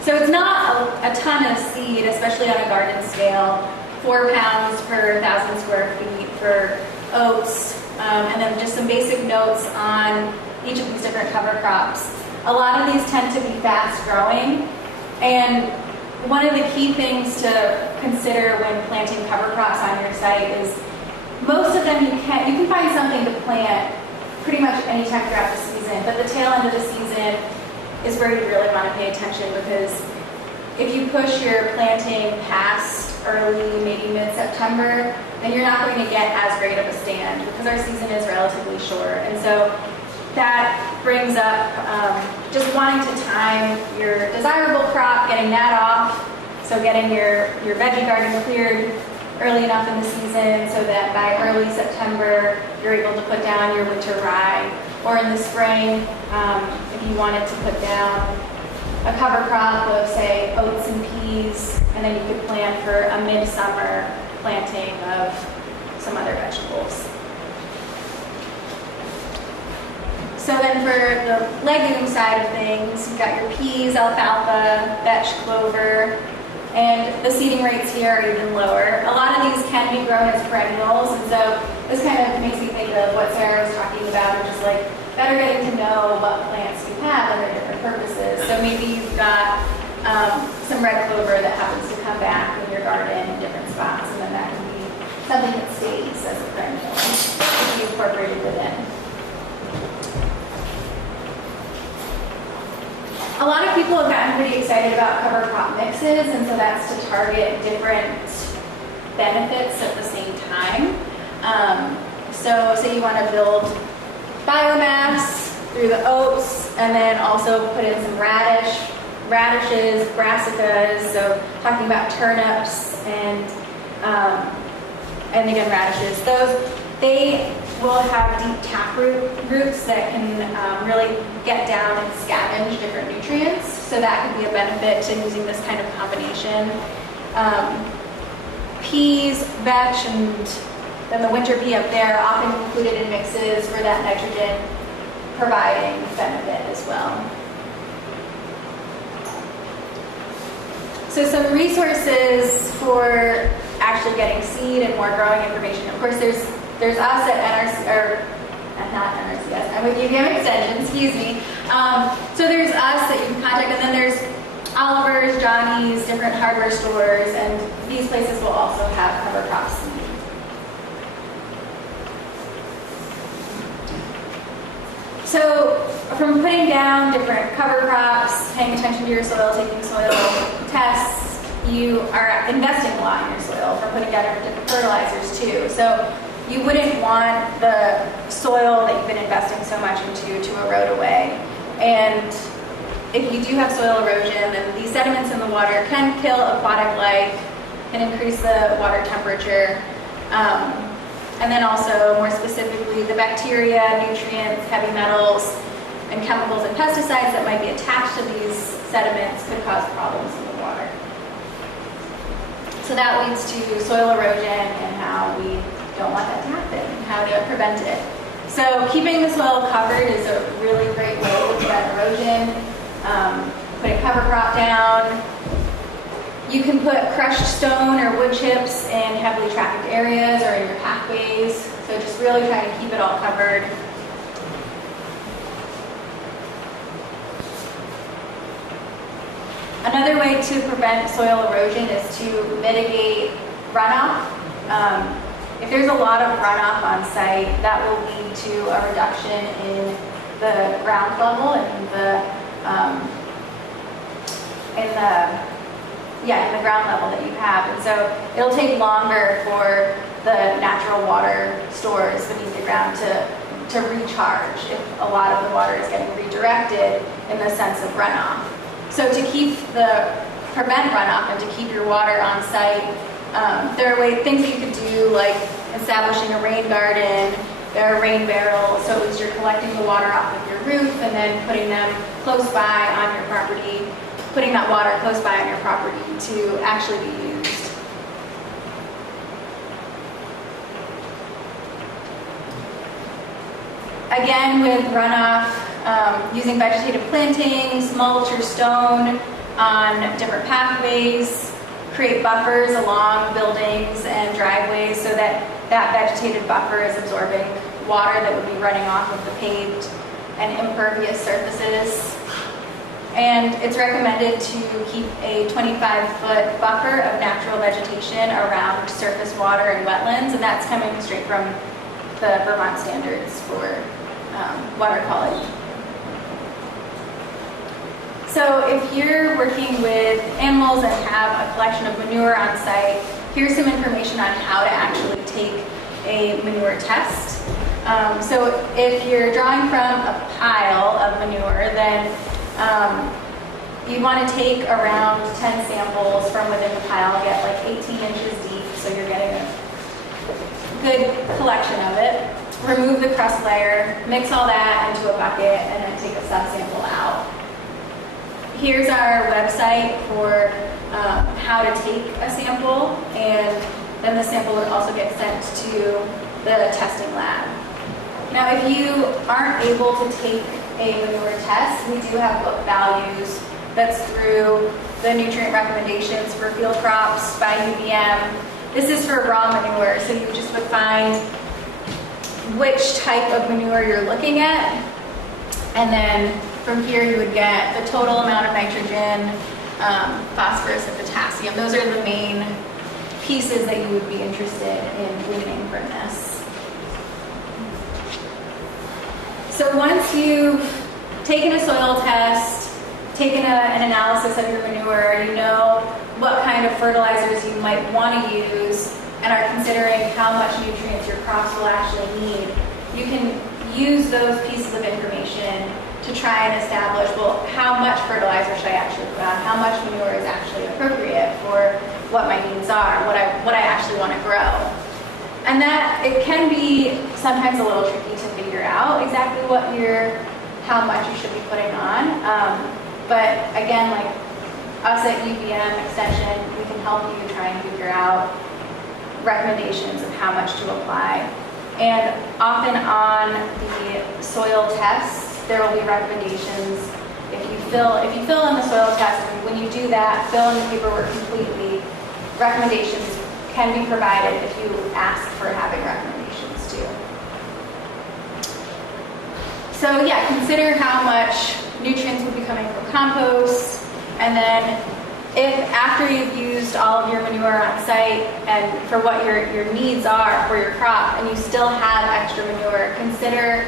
So it's not a ton of seed, especially on a garden scale. 4 pounds per 1,000 square feet for oats, and then just some basic notes on each of these different cover crops. A lot of these tend to be fast growing, and one of the key things to consider when planting cover crops on your site is most of them you can find something to plant pretty much any time throughout the season, but the tail end of the season is where you really want to pay attention, because if you push your planting past early, maybe mid-September, then you're not going to get as great of a stand, because our season is relatively short. And so that brings up just wanting to time your desirable crop, getting that off, so getting your veggie garden cleared early enough in the season so that by early September you're able to put down your winter rye. Or in the spring, if you wanted to put down a cover crop of, say, oats and peas, and then you could plan for a midsummer planting of some other vegetables. So then for the legume side of things, you've got your peas, alfalfa, vetch, clover, and the seeding rates here are even lower. A lot of these can be grown as perennials, and so this kind of makes me think of what Sarah was talking about, which is like better getting to know what plants you have and their different purposes. So maybe you've got some red clover that happens to come back in your garden in different spots, and then that can be something that stays as a perennial to be incorporated within. A lot of people have gotten pretty excited about cover crop mixes, and so that's to target different benefits at the same time. So say you want to build biomass through the oats, and then also put in some radish. radishes, brassicas, so talking about turnips and again radishes. They will have deep taproot roots that can really get down and scavenge different nutrients. So that could be a benefit to using this kind of combination. Peas, vetch, and then the winter pea up there, often included in mixes for that nitrogen providing benefit as well. So some resources for actually getting seed and more growing information. Of course, there's us at NRC, or not NRCS, I'm with UVM Extension, excuse me. So there's us that you can contact, and then there's Oliver's, Johnny's, different hardware stores, and these places will also have cover crop seed. So from putting down different cover crops, paying attention to your soil, taking soil tests, you are investing a lot in your soil from putting down different fertilizers too. So you wouldn't want the soil that you've been investing so much into to erode away. And if you do have soil erosion, then these sediments in the water can kill aquatic life, can increase the water temperature, and then also more specifically the bacteria, nutrients, heavy metals, and chemicals and pesticides that might be attached to these sediments could cause problems in the water. So that leads to soil erosion and how we don't want that to happen, and how to prevent it. So keeping the soil covered is a really great way to prevent erosion. Putting cover crop down. You can put crushed stone or wood chips in heavily trafficked areas or in your pathways. So just really trying to keep it all covered. Another way to prevent soil erosion is to mitigate runoff. If there's a lot of runoff on site, that will lead to a reduction in the ground level and in the ground level that you have. And so it'll take longer for the natural water stores beneath the ground to recharge if a lot of the water is getting redirected in the sense of runoff. So to prevent runoff and to keep your water on site, there are things that you could do, like establishing a rain garden. There are rain barrels, so at least you're collecting the water off of your roof and then putting them close by on your property, putting that water close by on your property to actually be used. Again, with runoff, using vegetative plantings, mulch or stone on different pathways, create buffers along buildings and driveways so that that vegetated buffer is absorbing water that would be running off of the paved and impervious surfaces. And it's recommended to keep a 25-foot buffer of natural vegetation around surface water and wetlands, and that's coming straight from the Vermont standards for water quality. So if you're working with animals and have a collection of manure on site, here's some information on how to actually take a manure test. So if you're drawing from a pile of manure, then you want to take around 10 samples from within the pile, get like 18 inches deep, so you're getting a good collection of it. Remove the crust layer, mix all that into a bucket, and then take a subsample out. Here's our website for how to take a sample, and then the sample would also get sent to the testing lab. Now, if you aren't able to take a manure test, we do have book values that's through the nutrient recommendations for field crops by UVM. This is for raw manure, so you just would find which type of manure you're looking at, and then from here you would get the total amount of nitrogen, phosphorus, and potassium. Those are the main pieces that you would be interested in gleaning from this. So once you've taken a soil test, taken an analysis of your manure, you know what kind of fertilizers you might want to use, and are considering how much nutrients your crops will actually need, you can use those pieces of information to try and establish, well, how much fertilizer should I actually put on? How much manure is actually appropriate for what my needs are, what I actually want to grow? And that, it can be sometimes a little tricky to figure out exactly how much you should be putting on. But again, like us at UVM Extension, we can help you try and figure out recommendations of how much to apply. And often on the soil tests, there will be recommendations. If you fill in the soil test, when you do that, fill in the paperwork completely, recommendations can be provided if you ask for having recommendations too. So yeah, consider how much nutrients would be coming from compost, and then if after you've used all of your manure on site and for what your needs are for your crop, and you still have extra manure, consider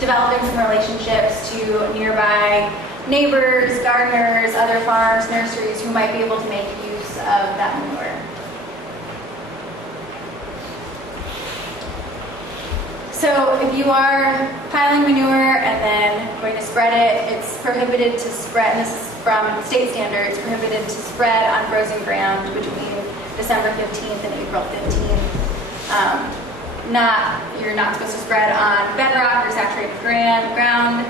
developing some relationships to nearby neighbors, gardeners, other farms, nurseries who might be able to make use of that manure. So if you are piling manure and then going to spread it, it's prohibited to spread, and this is from state standards, prohibited to spread on frozen ground between December 15th and April 15th. You're not supposed to spread on bedrock or saturated ground.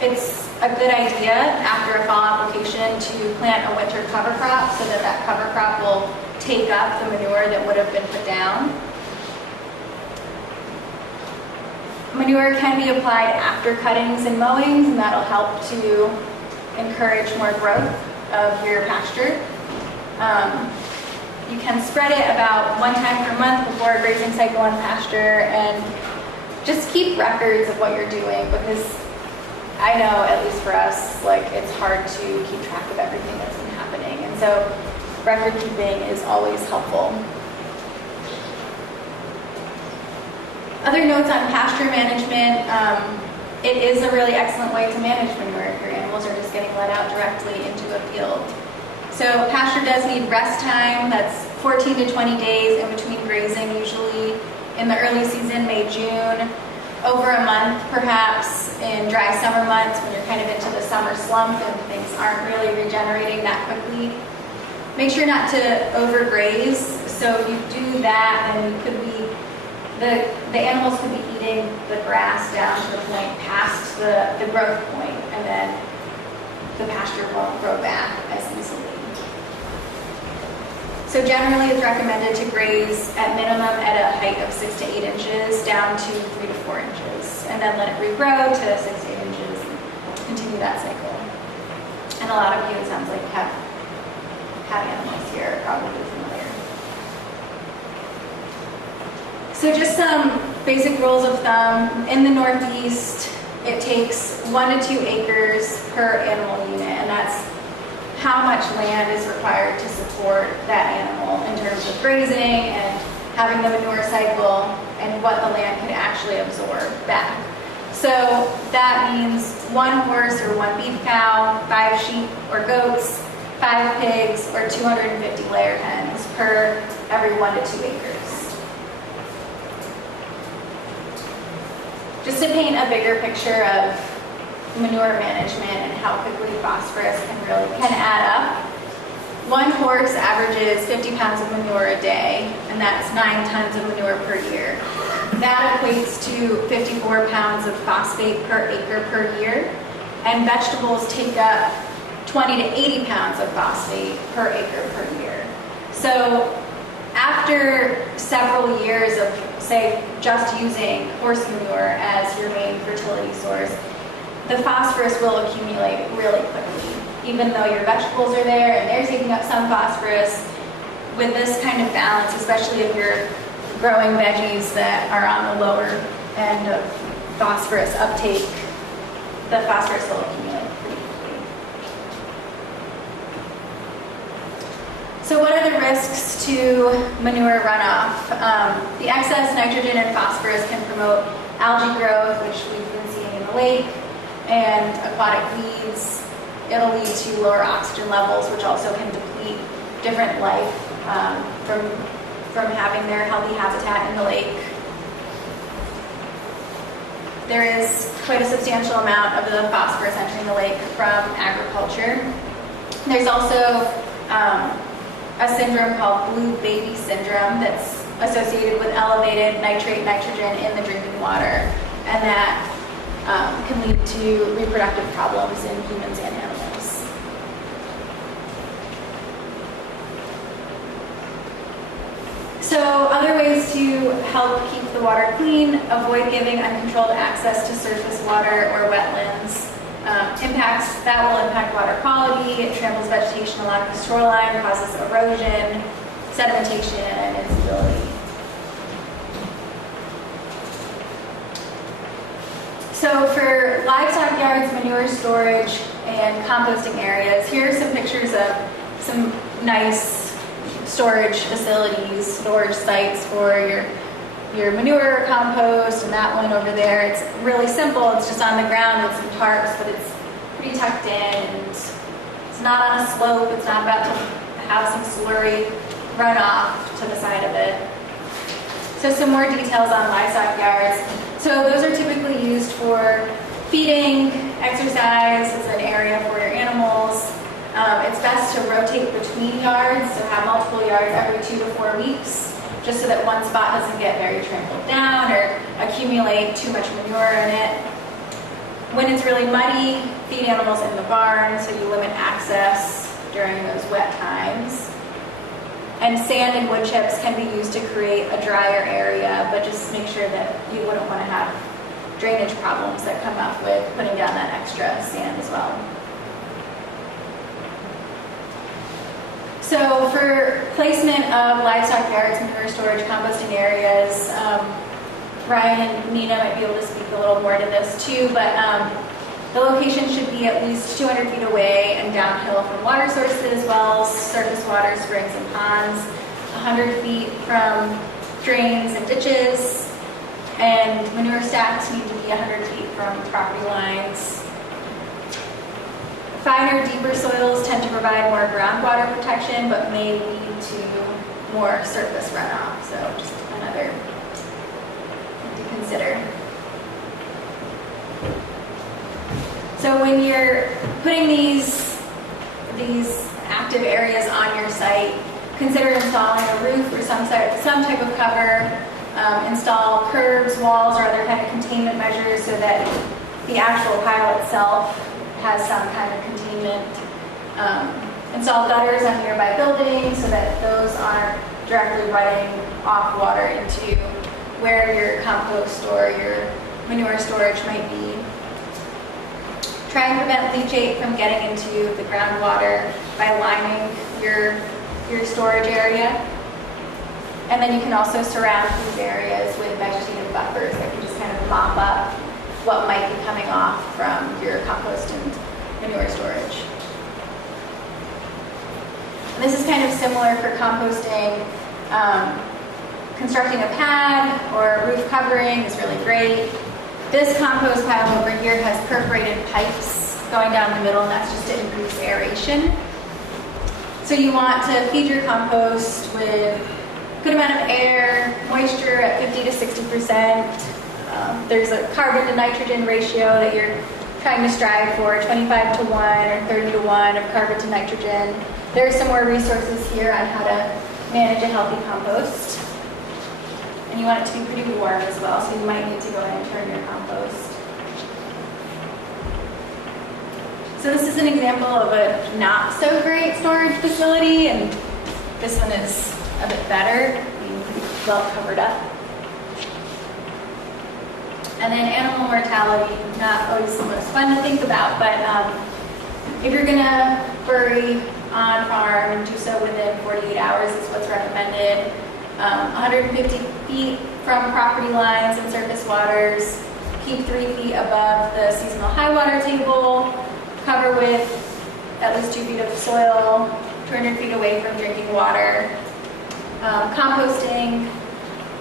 It's a good idea after a fall application to plant a winter cover crop so that cover crop will take up the manure that would have been put down. Manure can be applied after cuttings and mowings, and that'll help to encourage more growth of your pasture. You can spread it about one time per month before a grazing cycle on pasture, and just keep records of what you're doing, because I know, at least for us, like it's hard to keep track of everything that's been happening, and so record keeping is always helpful. Other notes on pasture management, it is a really excellent way to manage manure if your animals are just getting let out directly into a field. So pasture does need rest time, that's 14 to 20 days in between grazing, usually in the early season, May, June, over a month perhaps in dry summer months when you're kind of into the summer slump and things aren't really regenerating that quickly. Make sure not to overgraze, so if you do that, then you could be the animals could be eating the grass down to the point past the growth point, and then the pasture won't grow back as easily. So generally it's recommended to graze at minimum at a height of 6 to 8 inches down to 3 to 4 inches, and then let it regrow to 6 to 8 inches and continue that cycle. And a lot of you, it sounds like, have animals here, are probably familiar. So just some basic rules of thumb. In the Northeast, it takes 1 to 2 acres per animal unit, and that's how much land is required to support that animal in terms of grazing and having the manure cycle and what the land can actually absorb back. So that means 1 horse or 1 beef cow, 5 sheep or goats, 5 pigs, or 250 layer hens per every 1 to 2 acres. Just to paint a bigger picture of manure management and how quickly phosphorus can add up. 1 horse averages 50 pounds of manure a day, and that's 9 tons of manure per year. That equates to 54 pounds of phosphate per acre per year, and vegetables take up 20 to 80 pounds of phosphate per acre per year. So after several years of, say, just using horse manure as your main fertility source, the phosphorus will accumulate really quickly. Even though your vegetables are there and they're taking up some phosphorus, with this kind of balance, especially if you're growing veggies that are on the lower end of phosphorus uptake, the phosphorus will accumulate pretty quickly. So what are the risks to manure runoff? The excess nitrogen and phosphorus can promote algae growth, which we've been seeing in the lake, and aquatic weeds. It'll lead to lower oxygen levels, which also can deplete different life from having their healthy habitat in the lake. there is quite a substantial amount of the phosphorus entering the lake from agriculture. There's also a syndrome called blue baby syndrome that's associated with elevated nitrate nitrogen in the drinking water, and that can lead to reproductive problems in humans and animals. So other ways to help keep the water clean: avoid giving uncontrolled access to surface water or wetlands. That will impact water quality. It tramples vegetation along the shoreline, causes erosion, sedimentation, and instability. So for livestock yards, manure storage, and composting areas, here are some pictures of some nice storage facilities, storage sites for your manure, compost, and that one over there. It's really simple. It's just on the ground with some tarps, but it's pretty tucked in, and it's not on a slope. It's not about to have some slurry run off to the side of it. So some more details on livestock yards. So those are typically used for feeding, exercise. It's an area for your animals. It's best to rotate between yards, so have multiple yards every 2 to 4 weeks, just so that one spot doesn't get very trampled down or accumulate too much manure in it. When it's really muddy, feed animals in the barn, so you limit access during those wet times. And sand and wood chips can be used to create a drier area, but just make sure that you wouldn't want to have drainage problems that come up with putting down that extra sand as well. So for placement of livestock yards, manure storage, composting areas, Ryan and Nina might be able to speak a little more to this too, but the location should be at least 200 feet away and downhill from water sources, wells, surface water, springs, and ponds, 100 feet from drains and ditches, and manure stacks need to be 100 feet from property lines. Finer, deeper soils tend to provide more groundwater protection, but may lead to more surface runoff, so just another thing to consider. So when you're putting these active areas on your site, consider installing a roof or some type of cover. Install curbs, walls, or other kind of containment measures so that the actual pile itself has some kind of containment. Install gutters on nearby buildings so that those aren't directly running off water into where your compost or your manure storage might be. Try and prevent leachate from getting into the groundwater by lining your storage area. And then you can also surround these areas with vegetative buffers that can just kind of mop up what might be coming off from your compost and manure storage. And this is kind of similar for composting. Constructing a pad or roof covering is really great. This compost pile over here has perforated pipes going down the middle, and that's just to increase aeration. So you want to feed your compost with a good amount of air, moisture at 50 to 60%. There's a carbon to nitrogen ratio that you're trying to strive for, 25 to 1 or 30 to 1 of carbon to nitrogen. There are some more resources here on how to manage a healthy compost. And you want it to be pretty warm as well, so you might need to go in and turn your compost. So this is an example of a not so great storage facility, and this one is a bit better, being pretty well covered up. And then animal mortality, not always the most fun to think about, but if you're gonna bury on farm and do so within 48 hours is what's recommended. 150 feet from property lines and surface waters, keep 3 feet above the seasonal high water table, cover with at least 2 feet of soil, 200 feet away from drinking water, composting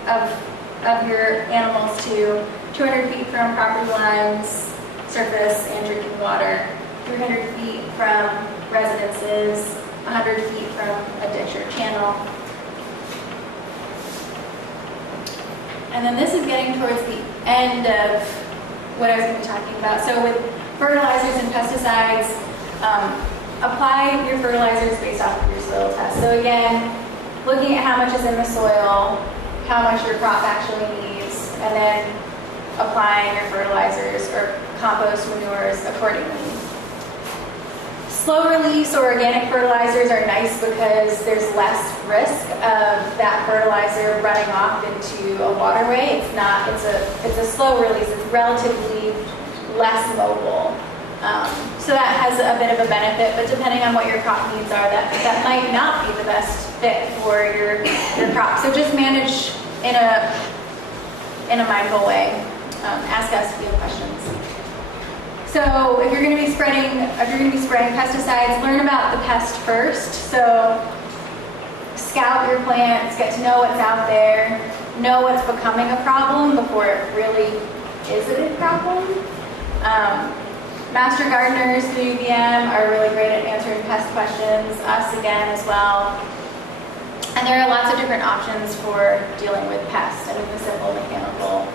of your animals to 200 feet from property lines, surface, and drinking water, 300 feet from residences, 100 feet from a ditch or channel. And then this is getting towards the end of what I was going to be talking about. So with fertilizers and pesticides, apply your fertilizers based off of your soil test. So again, looking at how much is in the soil, how much your crop actually needs, and then applying your fertilizers or compost manures accordingly. Slow release or organic fertilizers are nice because there's less risk of that fertilizer running off into a waterway. It's a slow release. It's relatively less mobile. So that has a bit of a benefit, but depending on what your crop needs are, that might not be the best fit for your crop. So just manage in a mindful way. Ask us if you have questions. So if you're going to be spraying pesticides, learn about the pest first. So scout your plants, get to know what's out there, know what's becoming a problem before it really is a big problem. Master gardeners through UVM are really great at answering pest questions, us again as well. And there are lots of different options for dealing with pests. I mean, the simple mechanical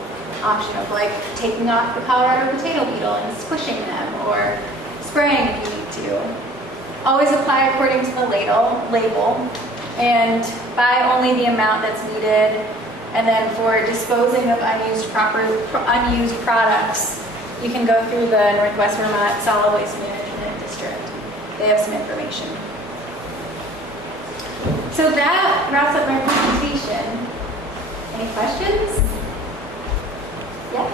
option of like taking off the Colorado potato beetle and squishing them, or spraying if you need to. Always apply according to the label, and buy only the amount that's needed. And then for disposing of unused products, you can go through the Northwest Vermont Solid Waste Management District. They have some information. So that wraps up my presentation. Any questions? Yeah.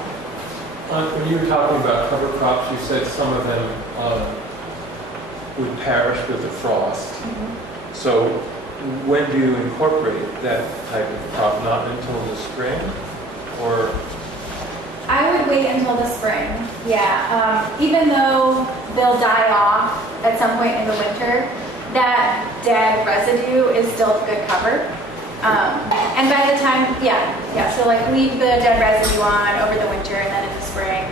When you were talking about cover crops, you said some of them would perish with the frost. Mm-hmm. So when do you incorporate that type of crop? Not until the spring, or? I would wait until the spring. Yeah. Even though they'll die off at some point in the winter, that dead residue is still good cover. And by the time, so like leave the dead residue on over the winter, and then in the spring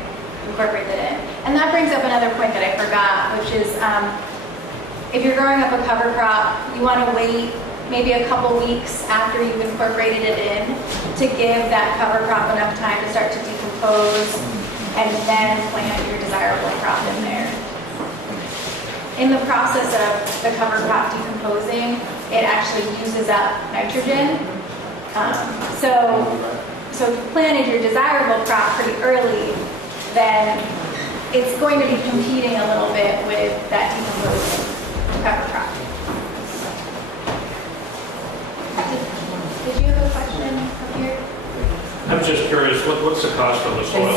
incorporate it in. And that brings up another point that I forgot, which is if you're growing up a cover crop, you want to wait maybe a couple weeks after you've incorporated it in to give that cover crop enough time to start to decompose, and then plant your desirable crop in there. In the process of the cover crop decomposing, it actually uses up nitrogen. So if you planted your desirable crop pretty early, then it's going to be competing a little bit with that decomposing cover crop. Did you have a question up here? I'm just curious, what's the cost of the soil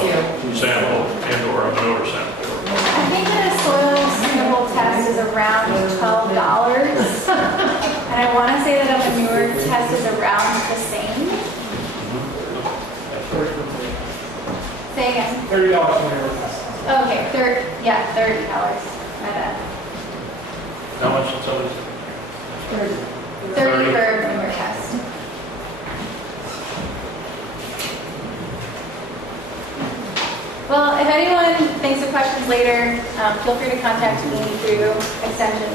sample and/or a manure sample? I think that a soil sample test is around $12. And I want to say that a manure test is around the same. Say again. $30 manure test. Okay, $30. My bad. How much is it? 30 for a manure test. Well, if anyone thinks of questions later, feel free to contact me through extension.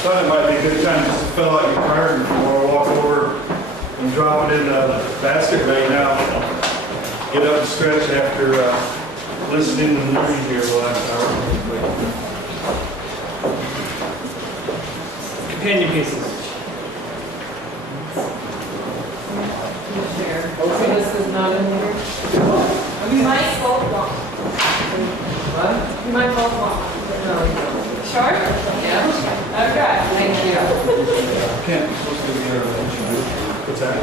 Thought it might be a good time just to fill out your card or walk over and drop it in the basket right now. Get up and stretch after listening and learning here the last hour. Companion pieces. Okay, this is not in here. You might both want. What? You might both want. No, you don't. Sure? Yeah? Okay, thank you. Can't be supposed to be there eventually. What's that?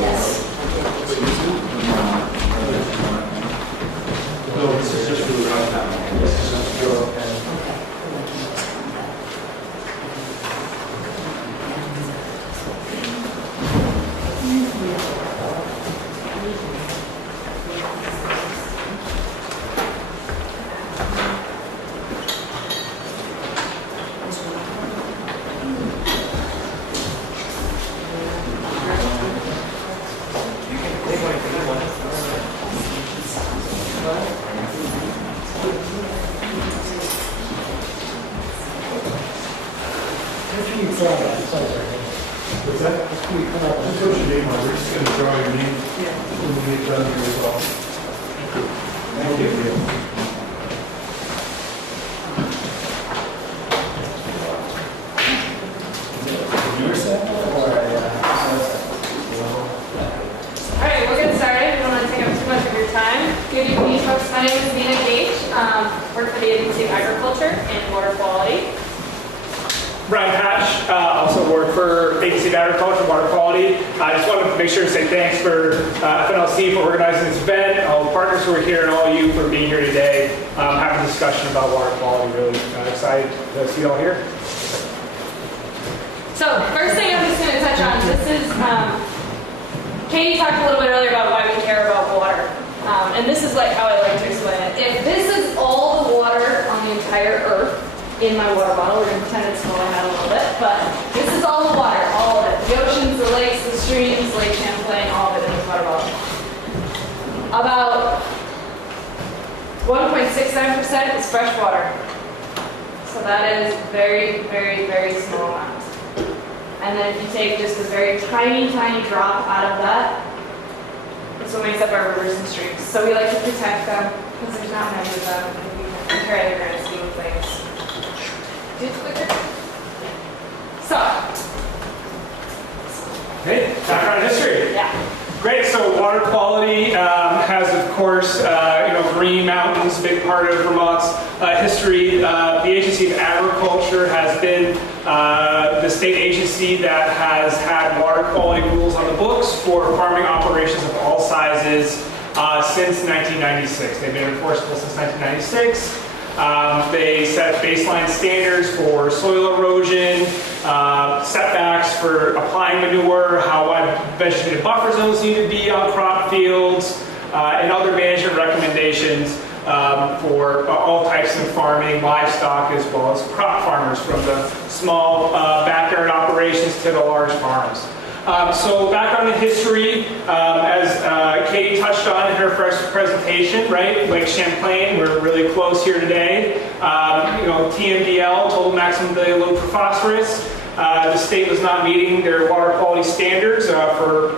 Yes. No, this is just for the rundown. This is just for, Just what's your name on, we're just gonna draw your name when we get done here as well. Thank you. All right, we're getting started. We don't want to take up too much of your time. Good evening, folks. My name is Nina Gage. Work for the Agency of Agriculture and Water Quality. Brian Patch, also work for Agency of Agriculture and Water Quality. I just wanted to make sure to say thanks for FNLC for organizing this event, all the partners who are here, and all of you for being here today. Having a discussion about water quality. Really excited to see you all here. So first thing I'm just going to touch on, this is, Katie talked a little bit earlier about why we care about water. And this is like how I like to explain it. If this is all the water on the entire earth in my water bottle, we're going to pretend it's small ahead a little bit, but this is all the water, all of it. The oceans, the lakes, the streams, Lake Champlain, all of it in this water bottle. About 1.69% is fresh water. So that is very, very, very small amount. And then if you take just a very tiny, tiny drop out of that, it's what makes up our rivers and streams. So we like to protect them because there's not many of them and we compare the grand scheme of things. Do it quicker. So. Great. Background history. Yeah. Great. So water quality has, of course, Green Mountains, big part of Vermont's history. The Agency of Agriculture has been the state agency that has had water quality rules on the books for farming operations of all sizes since 1996. They've been enforceable since 1996. They set baseline standards for soil erosion, setbacks for applying manure, how wide vegetative buffer zones need to be on crop fields, and other management recommendations for all types of farming, livestock, as well as crop farmers, from the small backyard operations to the large farms. So background in history, as Katie touched on in her first presentation, right? Lake Champlain, we're really close here today. TMDL, total maximum daily load for phosphorus. The state was not meeting their water quality standards for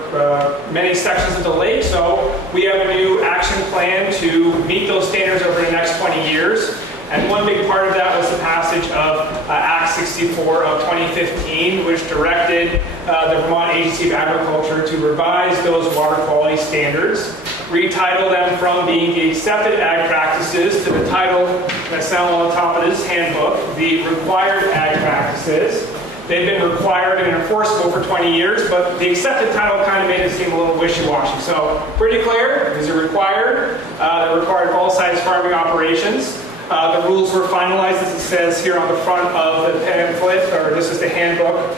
many sections of the lake, so we have a new action plan to meet those standards over the next 20 years. And one big part of that was the passage of Act 64 of 2015, which directed the Vermont Agency of Agriculture to revise those water quality standards, retitle them from being the accepted ag practices to the title that's now on the top of this handbook, the required ag practices. They've been required and enforceable for 20 years, but the accepted title kind of made it seem a little wishy-washy. So pretty clear, these are required. They're required for all size farming operations. The rules were finalized, as it says here on the front of the pamphlet, or this is the handbook,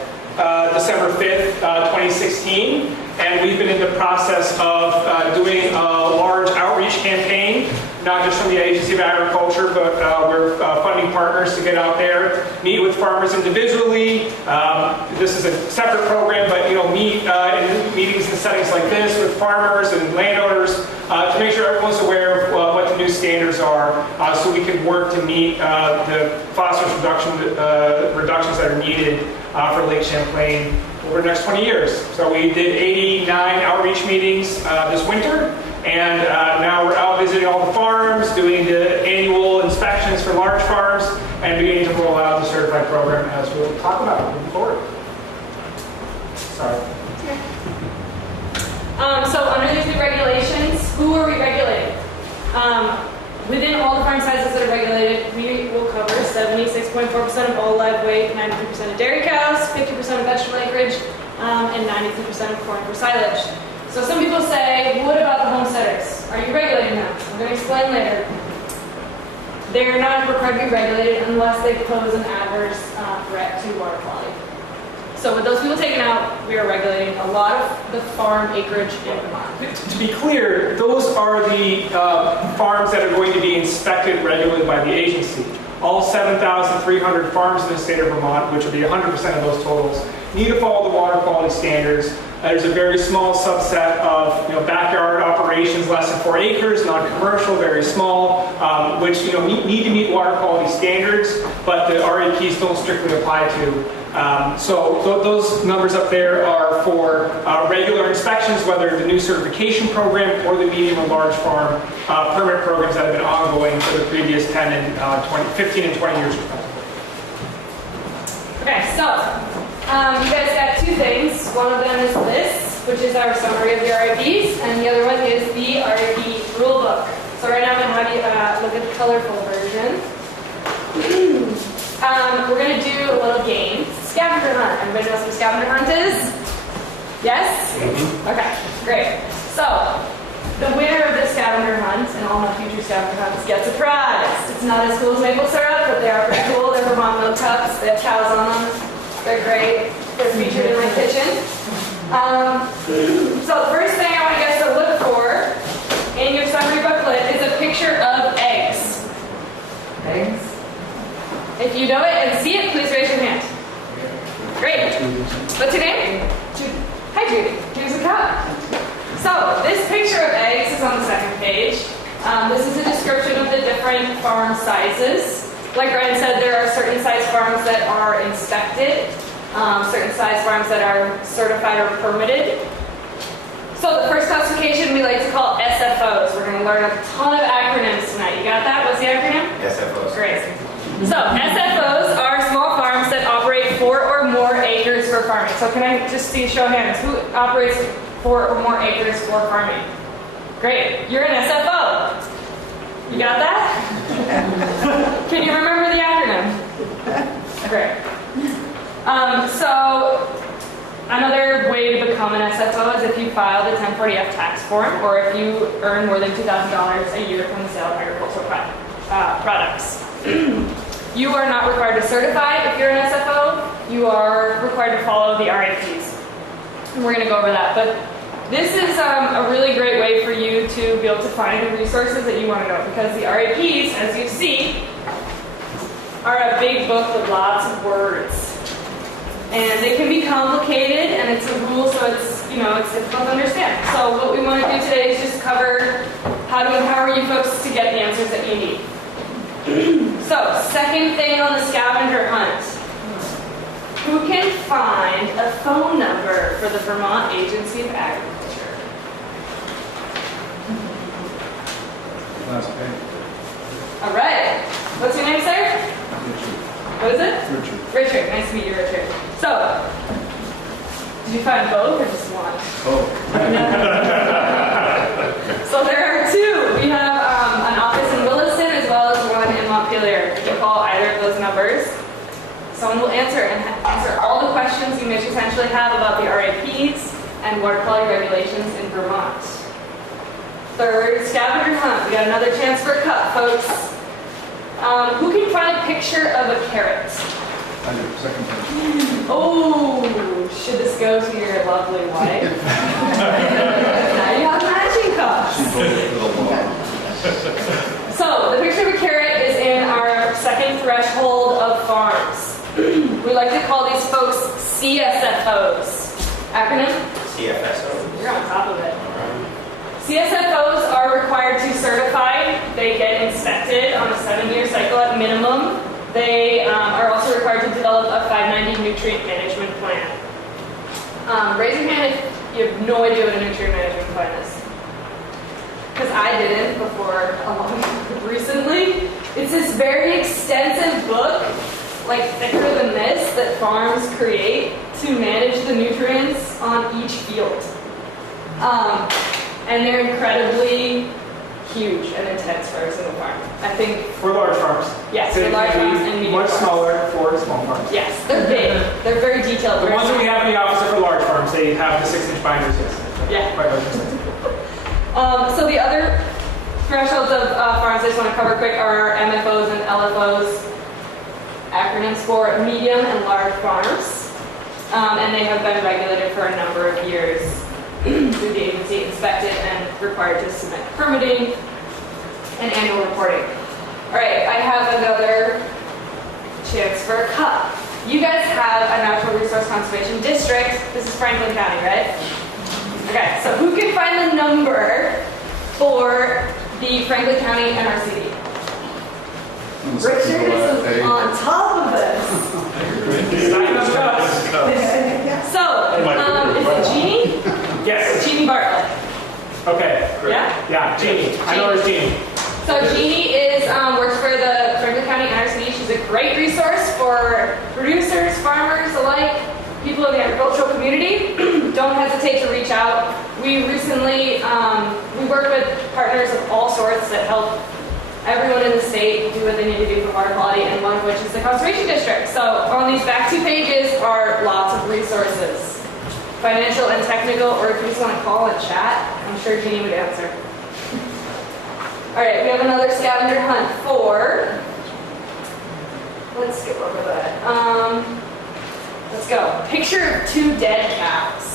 December 5th, 2016. And we've been in the process of doing a large outreach campaign, not just from the Agency of Agriculture, but we're funding partners to get out there, meet with farmers individually. This is a separate program, but meet in meetings and settings like this with farmers and landowners to make sure everyone's aware of what the new standards are, so we can work to meet the phosphorus reductions that are needed for Lake Champlain over the next 20 years. So we did 89 outreach meetings this winter. And now we're out visiting all the farms, doing the annual inspections for large farms, and beginning to roll out the certified program as we'll talk about moving forward. Sorry. So under these new regulations, who are we regulating? Within all the farm sizes that are regulated, we will cover 76.4% of all live weight, 93% of dairy cows, 50% of vegetable acreage, and 93% of corn for silage. So some people say, what about the homesteaders? Are you regulating them? I'm going to explain later. They're not required to be regulated unless they pose an adverse threat to water quality. So with those people taken out, we are regulating a lot of the farm acreage in Vermont. To be clear, those are the farms that are going to be inspected regularly by the agency. All 7,300 farms in the state of Vermont, which will be 100% of those totals, need to follow the water quality standards. There's a very small subset of backyard operations, less than 4 acres, non-commercial, very small, which need to meet water quality standards, but the RAPs don't strictly apply to. So those numbers up there are for regular inspections, whether the new certification program or the medium or large farm permit programs that have been ongoing for the previous 10 and 15 and 20 years respectively. Okay, so you guys got 2 things. One of them is this, which is our summary of the RIPs, and the other one is the RIP rulebook. So right now I'm going to have you look at the colorful version. We're going to do a little game. Scavenger hunt. Everybody knows what a scavenger hunt is? Yes? Okay, great. So, the winner of this scavenger hunt, and all my future scavenger hunts, gets a prize. It's not as cool as maple syrup, but they are pretty cool. They're Vermont milk cups. They have cows on them. They're great. They're featured in my kitchen. So the first thing I want you guys to look for in your summary booklet is a picture of eggs. Eggs? If you know it and see it, please raise your hand. Great. What's your name? Judy. Hi, Judy. Here's a cup. So this picture of eggs is on the second page. This is a description of the different farm sizes. Like Ryan said, there are certain size farms that are inspected, certain size farms that are certified or permitted. So the first classification we like to call SFOs. We're going to learn a ton of acronyms tonight. You got that? What's the acronym? SFOs. Great. So SFOs are small farms that operate 4 or more acres for farming. So can I just see a show of hands? Who operates 4 or more acres for farming? Great. You're an SFO. You got that? Can you remember the acronym? Great. So another way to become an SFO is if you filed a 1040-F tax form or if you earn more than $2,000 a year from the sale of agricultural products. You are not required to certify if you're an SFO. You are required to follow the RAPs. And we're going to go over that. But this is a really great way for you to be able to find the resources that you want to know, because the RAPs, as you see, are a big book with lots of words. And they can be complicated, and it's a rule, so it's difficult to understand. So what we want to do today is just cover how to empower you folks to get the answers that you need. So, second thing on the scavenger hunt. Who can find a phone number for the Vermont Agency of Agriculture? Last page. All right. What's your name, sir? Richard. What is it? Richard. Richard. Nice to meet you, Richard. So, did you find both or just one? Oh. So there are 2. We have an office in Williston as well as one in Montpelier. You can call either of those numbers. Someone will answer all the questions you may potentially have about the RAPs and water quality regulations in Vermont. Third, scavenger hunt. We got another chance for a cup, folks. Who can find a picture of a carrot? I do. Second page. Oh, should this go to your lovely wife? Now you have a matching cups. She voted for the law. So the picture of a carrot is in our second threshold of farms. We like to call these folks CSFOs. Acronym? CFSO. You're on top of it. CSFOs are required to certify. They get inspected on a 7-year cycle at minimum. They are also required to develop a 590 nutrient management plan. Raise your hand if you have no idea what a nutrient management plan is. Because I didn't before recently. It's this very extensive book, like thicker than this, that farms create to manage the nutrients on each field. And they're incredibly huge and intense for a single farm. I think For large farms. yes, for large farms and medium Much farms. smaller for small farms. Yes, they're big. They're very detailed. The very ones that we have in the office are for large farms. They have the 6-inch binders, yes. Yeah. Quite large. So the other thresholds of farms I just want to cover quick are MFOs and LFOs, acronyms for medium and large farms. And they have been regulated for a number of years through the agency, inspected and required to submit permitting and annual reporting. All right, I have another chance for a cup. you guys have a natural resource conservation district. This is Franklin County, right? Okay, so who can find the number for the Franklin County NRCD? Richard is on top of this. So, is it Jeannie? Yes. Jeannie Bartlett. Okay. Great. Yeah, Jeannie. I know her as Jeannie. So Jeannie works for the Franklin County NRCD. She's a great resource for producers, farmers alike, people in the agricultural community. Don't hesitate to reach out. We recently, we work with partners of all sorts that help everyone in the state do what they need to do for water quality, and one of which is the Conservation District. So on these back 2 pages are lots of resources, financial and technical, or if you just want to call and chat, I'm sure Jeannie would answer. All right, we have another scavenger hunt for, let's skip over that. Let's go. Picture 2 dead cows.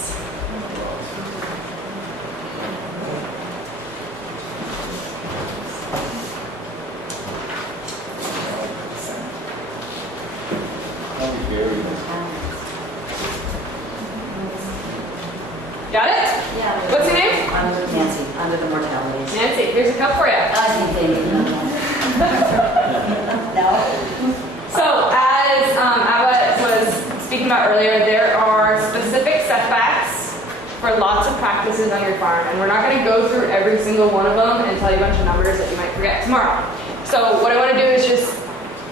Got it? Yeah. What's your name? I'm Nancy, under the mortalities. Nancy, here's a cup for you. I think they need no. So, as Abba was speaking about earlier, there are specific setbacks for lots of practices on your farm, and we're not going to go through every single one of them and tell you a bunch of numbers that you might forget tomorrow. So, what I want to do is just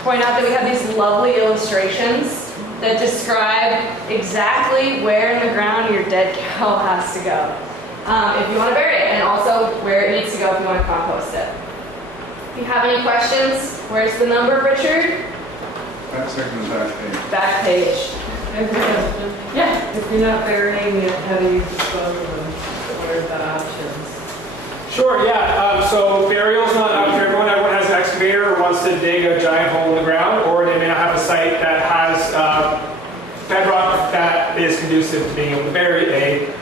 point out that we have these lovely illustrations that describe exactly where in the ground your dead cow has to go if you want to bury it, and also where it needs to go if you want to compost it. If you have any questions, where's the number, Richard? Back second, back page. Back page. I have a question. Yeah. If you're not burying it, how do you dispose of them? What are the options? Sure, yeah. So burial's not up to everyone. Everyone has an excavator or wants to dig a giant hole in the ground, or they may not have a site that has bedrock that is conducive to being able to bury a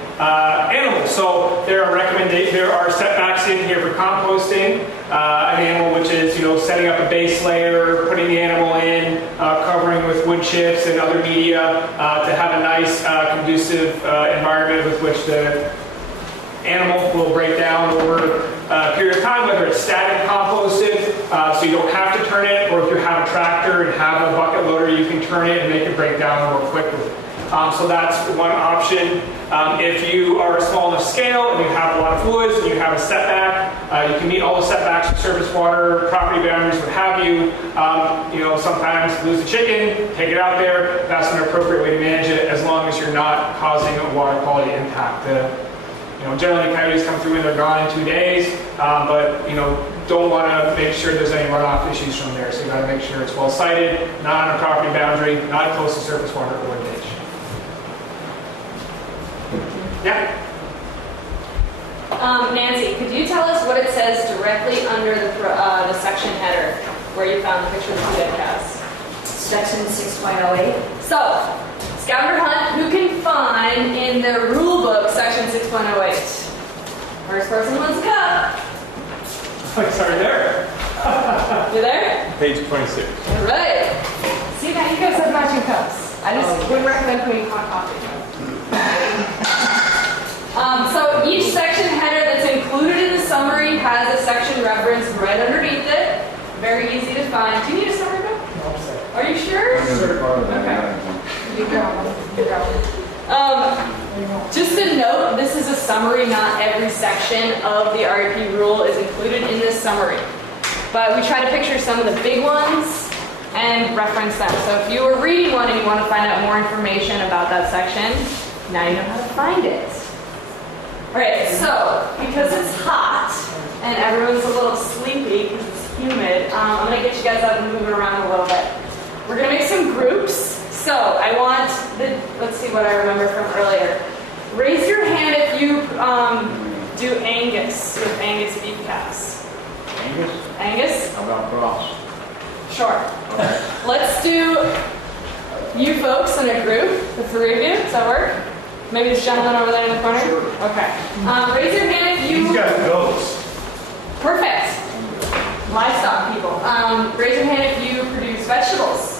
animal. So there are setbacks in here for composting an animal, which is setting up a base layer, putting the animal in, covering with wood chips and other media to have a nice conducive environment with which the animal will break down over a period of time, whether it's static composted, so you don't have to turn it, or if you have a tractor and have a bucket loader, you can turn it and make it break down more quickly. So that's one option. If you are a small enough scale and you have a lot of woods and you have a setback, you can meet all the setbacks of surface water, property boundaries, what have you. Sometimes lose the chicken, take it out there. That's an appropriate way to manage it, as long as you're not causing a water quality impact. Generally coyotes come through and they're gone in 2 days, but don't want to make sure there's any runoff issues from there. So you got to make sure it's well sited, not on a property boundary, not close to surface water or ditch. Yeah. Nancy, could you tell us what it says directly under the section header where you found the picture of the 2 dead cows? Section 6.08. So, scavenger hunt, who can find in the rule book, section 6.08? First person wins a cup. Sorry, there. You there? Page 26. All right. See, now you guys have matching cups. I just wouldn't recommend putting hot coffee. So each section header that's included in the summary has a section reference right underneath it. Very easy to find. Do you need a summary book? Are you sure? Okay. You go. Just a note, this is a summary. Not every section of the REP rule is included in this summary. But we try to picture some of the big ones and reference them. So if you were reading one and you want to find out more information about that section, now you know how to find it. All right, so because it's hot and everyone's a little sleepy because it's humid, I'm going to get you guys up and moving around a little bit. We're going to make some groups. So I want let's see what I remember from earlier. Raise your hand if you do Angus with Angus beef calves. Angus? Angus? How about Cross? Sure. Okay. Let's do you folks in a group, the 3 of you. Does that work? Maybe this gentleman over there in the corner? Sure. Okay. Raise your hand if you... He's got goats. Perfect. Livestock people. Raise your hand if you produce vegetables.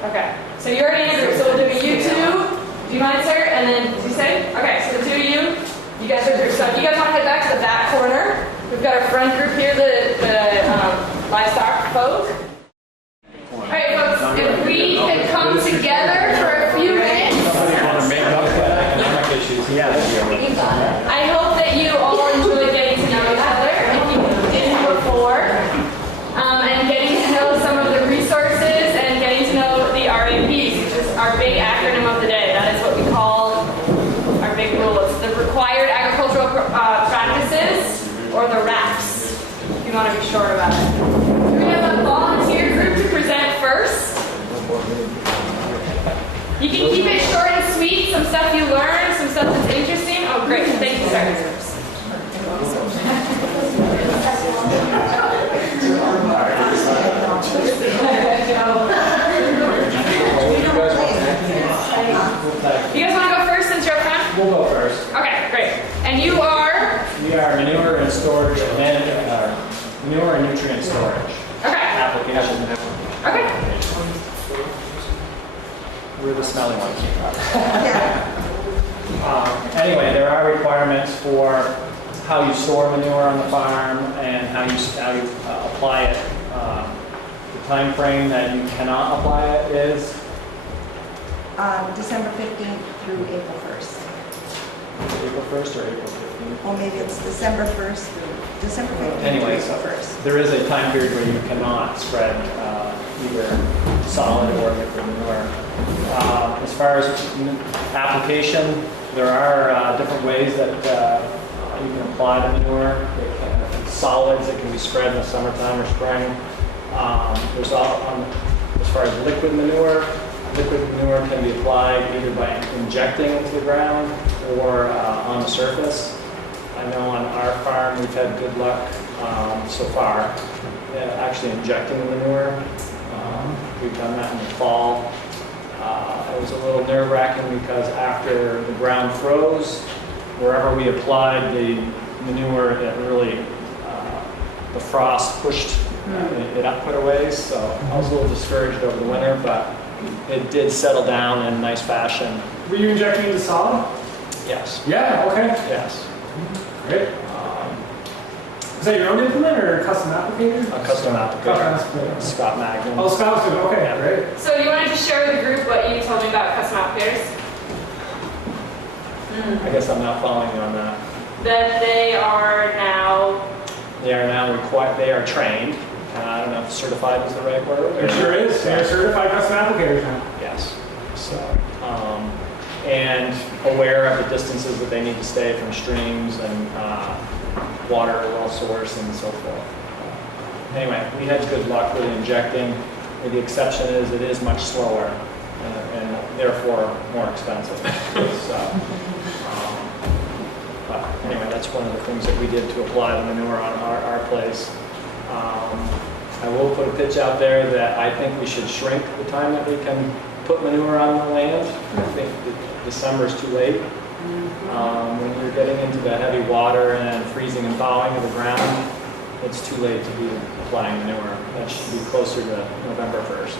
Okay, so you're already in a group, so we'll do you two. Do you mind, sir? And then, did you say? Okay, so the two of you guys are group. So if you guys want to head back to the back corner, we've got our front group here, the livestock folk. All right, folks, if we can come together for a few minutes. I hope that you all enjoy getting to know each other, if you didn't before, and getting to know some of the resources and getting to know the RAPs, which is our big acronym of the day. That is what we call our big rules. The Required Agricultural Practices, or the RAPs, if you want to be short about it. We have a volunteer group to present first. You can keep it short and sweet, some stuff you learned, some stuff that's interesting. Oh, great. Thank you, sir. You guys want to go first since you're up front? We'll go first. Okay, great. And you are? We are manure and storage and manure and nutrient storage. Okay. Application. Okay. We're the smelly ones. Anyway, there are requirements for how you store manure on the farm and how you apply it. The time frame that you cannot apply it is December 15th through April 1st. April 1st or April 15th? Well, maybe it's December 1st through December 15th Anyway, through April 1st. there is a time period where you cannot spread either solid or liquid manure. As far as application, there are different ways that you can apply the manure. Solids that can be spread in the summertime or spring. There's as far as liquid manure can be applied either by injecting into the ground or on the surface. I know on our farm we've had good luck so far actually injecting the manure. We've done that in the fall. It was a little nerve-wracking because after the ground froze, wherever we applied the manure, it really, the frost pushed it up quite a ways, so I was a little discouraged over the winter, but it did settle down in nice fashion. Were you injecting into solid? Yes. Yeah, okay. Yes. Great. Is that your own implement or a custom applicator? A custom applicator. Okay. Scott Magnin. Oh, Scott's good. Okay, Yeah. great. So you wanted to share with the group what you told me about custom applicators? I guess I'm not following you on that. That they are now... They are now required, they are trained. I don't know if certified is the right word. There sure is. They're certified custom applicators now. Yes. So, and aware of the distances that they need to stay from streams and water well source and so forth. Anyway, we had good luck with injecting. The exception is it is much slower and therefore more expensive. So, but anyway, that's one of the things that we did to apply the manure on our place. I will put a pitch out there that I think we should shrink the time that we can put manure on the land. I think that December is too late. When you're getting into the heavy water and freezing and thawing of the ground, it's too late to be applying manure. That should be closer to November 1st.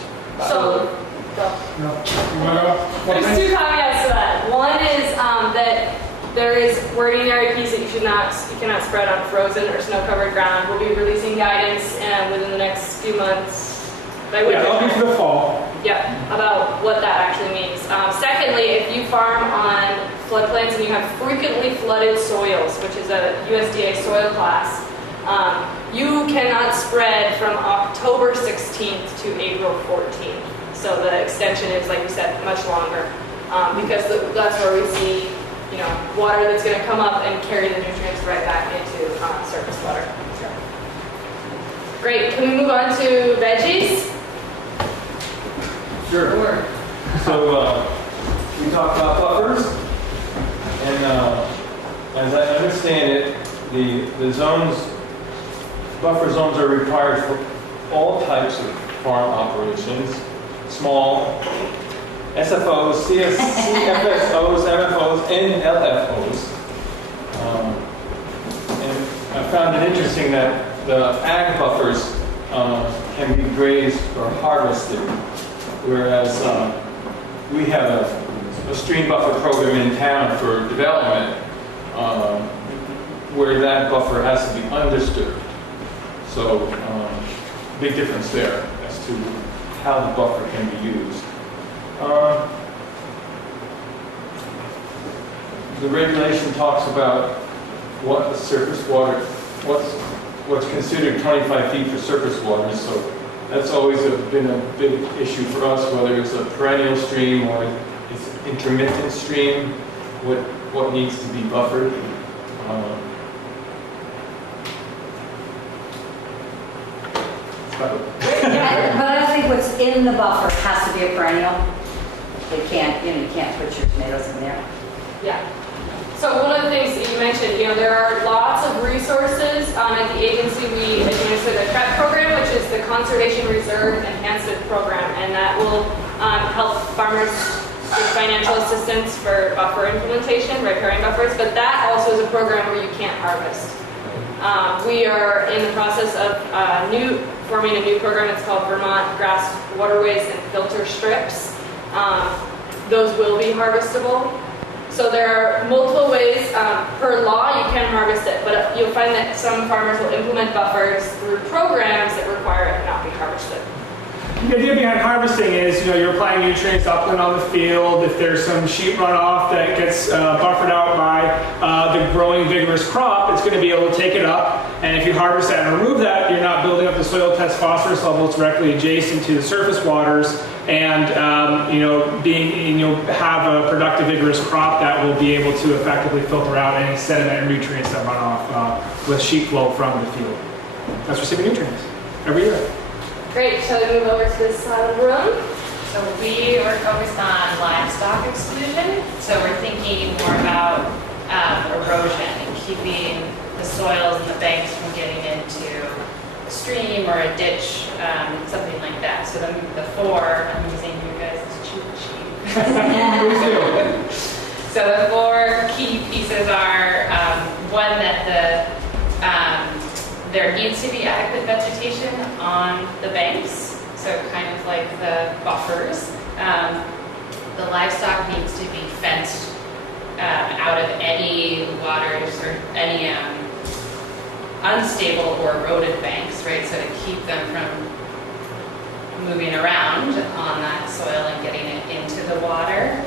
So, No. You want to go? there's two caveats to that. One is that there is wording in the RAPs that you cannot spread on frozen or snow-covered ground. We'll be releasing guidance within the next few months. Yeah, that'll be for the fall. Yep, about what that actually means. Secondly, if you farm on floodplains and you have frequently flooded soils, which is a USDA soil class, you cannot spread from October 16th to April 14th. So the extension is, like we said, much longer because that's where we see, water that's going to come up and carry the nutrients right back into surface water. So. Great. Can we move on to veggies? Sure. So we talked about buffers, and as I understand it, the buffer zones are required for all types of farm operations, small SFOs, CFSOs, MFOs, and LFOs. And I found it interesting that the ag buffers can be grazed or harvested Whereas we have a stream buffer program in town for development where that buffer has to be undisturbed. So big difference there as to how the buffer can be used. The regulation talks about what the surface water, what's considered 25 feet for surface water. So that's always been a big issue for us, whether it's a perennial stream or it's intermittent stream, what needs to be buffered. But I think what's in the buffer has to be a perennial. It can't, you can't put your tomatoes in there. Yeah. So one of the things that you mentioned, there are lots of resources. At the agency, we administer the CREP program, which is the Conservation Reserve Enhancement Program, and that will help farmers with financial assistance for buffer implementation, riparian buffers, but that also is a program where you can't harvest. We are in the process of forming a new program. It's called Vermont Grass Waterways and Filter Strips. Those will be harvestable. So there are multiple ways. Per law, you can harvest it, but you'll find that some farmers will implement buffers through programs that require it not be harvested. The idea behind harvesting is, you're applying nutrients upland on the field. If there's some sheet runoff that gets buffered out by the growing vigorous crop, it's going to be able to take it up. And if you harvest that and remove that, you're not building up the soil test phosphorus levels directly adjacent to the surface waters. And you'll have a productive, vigorous crop that will be able to effectively filter out any sediment or nutrients that run off with sheet flow from the field. That's receiving nutrients every year. Great, shall we move over to this side of the room? So we are focused on livestock exclusion. So we're thinking more about erosion and keeping the soils and the banks from getting into a stream or a ditch, something like that. So the four, I'm using you guys as cheat sheet. So the four key pieces are one, that there needs to be adequate vegetation on the banks, so kind of like the buffers. The livestock needs to be fenced out of any waters or any unstable or eroded banks, right? So to keep them from moving around on that soil and getting it into the water.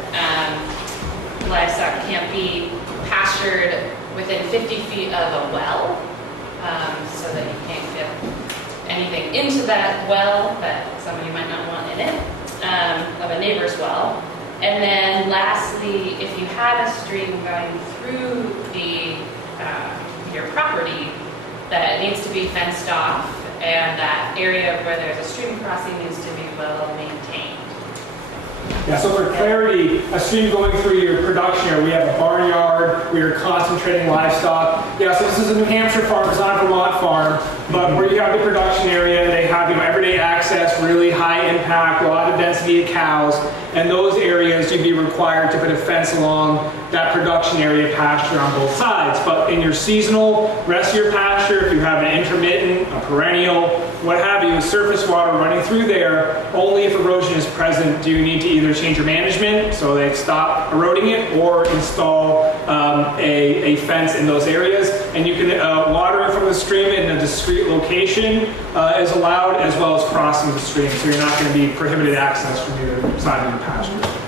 Livestock can't be pastured within 50 feet of a well. So that you can't get anything into that well that somebody might not want in it, of a neighbor's well. And then lastly, if you have a stream going through your property, that it needs to be fenced off, and that area where there's a stream crossing needs to be well maintained. Yeah, so for clarity, a stream going through your production area, we have a barnyard, we are concentrating livestock. Yeah, so this is a New Hampshire farm, it's not a Vermont farm, but where you have the production area, they have everyday access, really high impact, a lot of density of cows, and those areas you'd be required to put a fence along that production area pasture on both sides. But in your seasonal, rest of your pasture, if you have an intermittent, a perennial, what have you, surface water running through there, only if erosion is present do you need to either change your management so they stop eroding it, or install a fence in those areas. And you can water it from the stream in a discrete location is allowed, as well as crossing the stream, so you're not going to be prohibited access from either side of your pasture.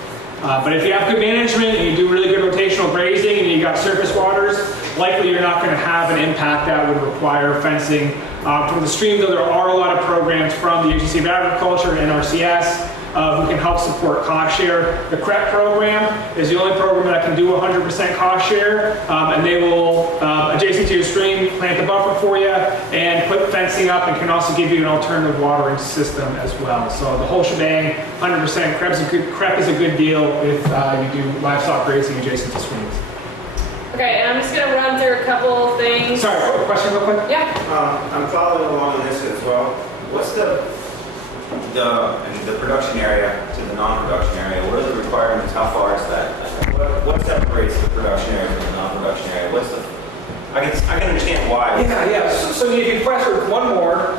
But if you have good management and you do really good rotational grazing and you got surface waters, likely you're not going to have an impact that would require fencing from the stream, though there are a lot of programs from the Agency of Agriculture and NRCS who can help support cost share. The CREP program is the only program that can do 100% cost share, and they will, adjacent to your stream, plant the buffer for you and put fencing up, and can also give you an alternative watering system as well. So the whole shebang, 100%. CREP is a good deal if you do livestock grazing adjacent to streams. Okay, and I'm just going to run through a couple things. Sorry, question real quick? Yeah. I'm following along on this as well. What's the production area to the non-production area? What are the requirements? How far is that? What separates the production area from the non-production area? I can understand why. Yeah. So if you press one more.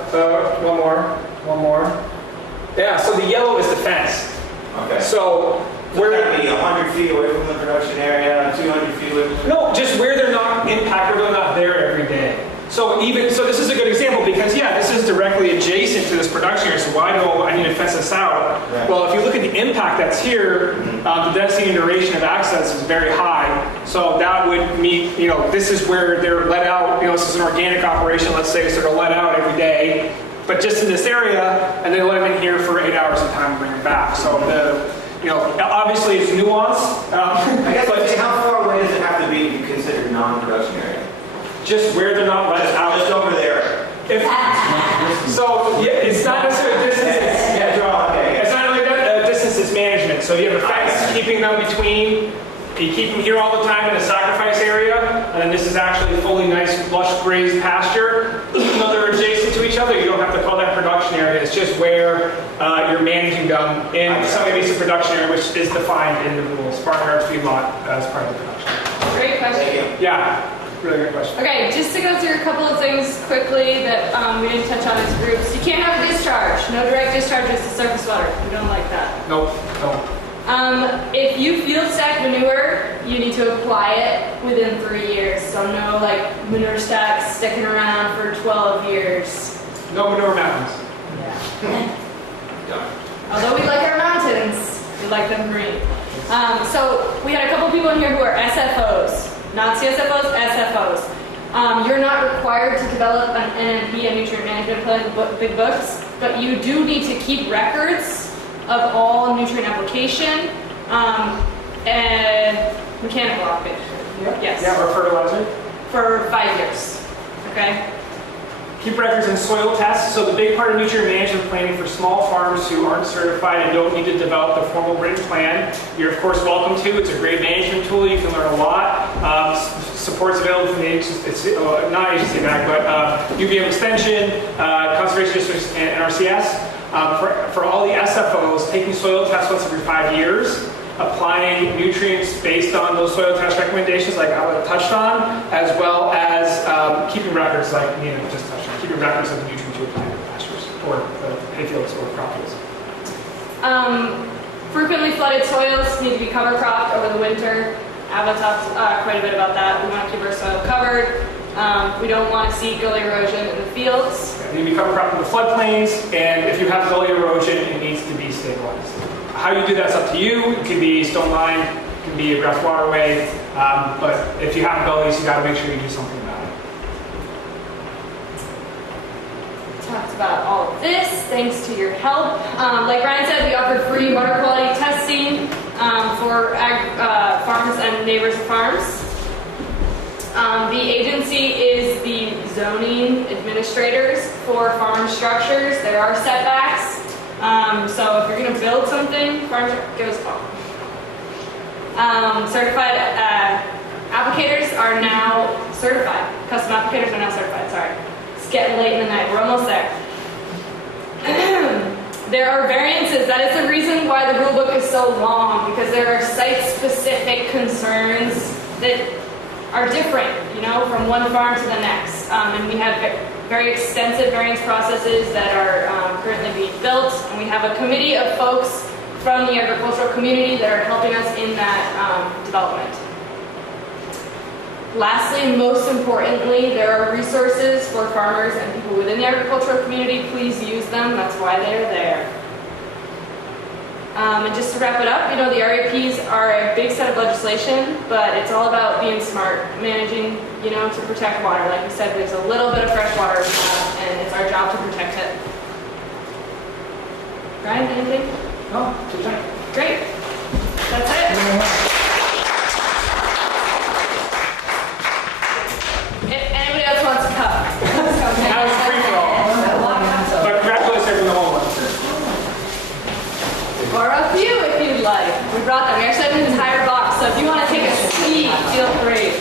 Yeah, so the yellow is the fence. Okay. So Would that be 100 feet away from the production area, 200 feet away from? no, just where they're not impacted, they're not there every day. So this is a good example because this is directly adjacent to this production area. So why do I need to fence this out? Right. Well, if you look at the impact that's here, the density and duration of access is very high. So that would mean, this is where they're let out. This is an organic operation, let's say, so they're let out every day, but just in this area, and they let them in here for 8 hours of time and bring them back. So obviously it's nuanced. I guess, how far away does it have to be to be considered non-production area? Just where they're not let out. Just over there. It's not necessarily distance. It's not only that distance, it's management. So you have a fence keeping them between. You keep them here all the time in the sacrifice area, and then this is actually fully nice, lush grazed pasture. Even though they're adjacent to each other, you don't have to call that production area. It's just where you're managing them in some maybe some production area, which is defined in the rules. Farmyard feedlot as part of the production. Great question. Yeah. Really good question. Okay, just to go through a couple of things quickly that we didn't touch on as groups. You can't have a discharge. No direct discharges to surface water. We don't like that. Nope. If you field stack manure, you need to apply it within 3 years. So no manure stacks sticking around for 12 years. No manure mountains. Yeah. Although we like our mountains, we like them green. So we had a couple people in here who are SFOs. Not CSFOs, SFOs. You're not required to develop an NMP, a nutrient management plan, big books, but you do need to keep records of all nutrient application and mechanical occupation. Yes. Yeah, or fertilizer. For 5 years. Okay. Keep records and soil tests. So the big part of nutrient management planning for small farms who aren't certified and don't need to develop the formal written plan, you're of course welcome to. It's a great management tool. You can learn a lot. Support's available from the agency, not agency back, but UVM Extension, Conservation Districts, and NRCS. For all the SFOs, taking soil tests once every 5 years, applying nutrients based on those soil test recommendations like I touched on, as well as keeping records like Nina just touched on, keeping records of the nutrients you apply to the pastures or the hayfields or crop fields. Frequently flooded soils need to be cover cropped over the winter. Ava talked quite a bit about that. We want to keep our soil covered. We don't want to see gully erosion in the fields. They need to be cover cropped in the floodplains, and if you have gully erosion, it needs to be stabilized. How you do that's up to you. It could be stone line, it can be a grass waterway, but if you have gullies, you got to make sure you do something about it. Talked about all of this, thanks to your help. Like Ryan said, we offer free water quality testing for farms and neighbors of farms. The agency is the zoning administrators for farm structures. There are setbacks. So if you're going to build something, farm goes off. Certified applicators are now certified. Custom applicators are now certified, sorry. It's getting late in the night, we're almost there. There are variances. That is the reason why the rule book is so long, because there are site-specific concerns that are different, from one farm to the next. And we have very extensive variance processes that are currently being built, and we have a committee of folks from the agricultural community that are helping us in that development. Lastly, and most importantly, there are resources for farmers and people within the agricultural community. Please use them. That's why they're there. And just to wrap it up, the RAPs are a big set of legislation, but it's all about being smart, managing, to protect water. Like we said, there's a little bit of fresh water and it's our job to protect it. Ryan, anything? No, keep going. Great. That's it. If anybody else wants a cup, That was free for all. But congratulations on the whole one. or a few if you'd like. We brought them. We actually have an entire box, so if you want to take a seat, feel free.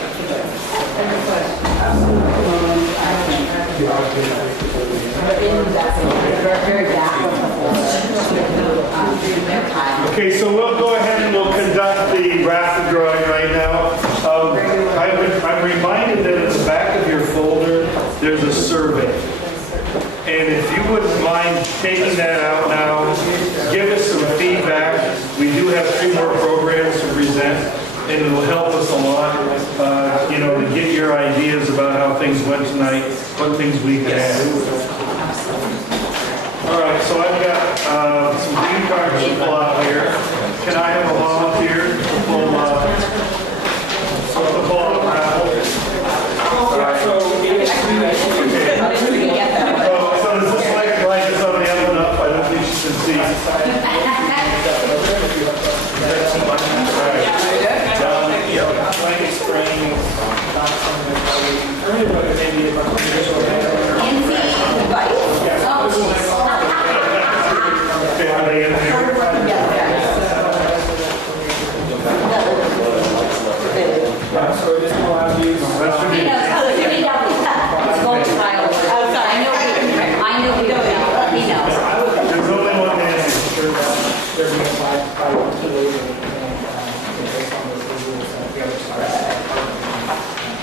Okay, so we'll go ahead and we'll conduct the rapid drawing right now. I'm reminded that at the back of your folder, there's a survey. And if you wouldn't mind taking that out now, give us some feedback. We do have 3 more programs to present, and it will help us a lot, you know, to get your ideas about how things went tonight, what things we can add. All right, so I've got some green cards to pull out here. Can I have a volunteer to pull out raffle? All right. So does this like it's on the envelope? I don't think she can see. Okay, are they in there? So this will have you. There's only one man. They're being applied by one to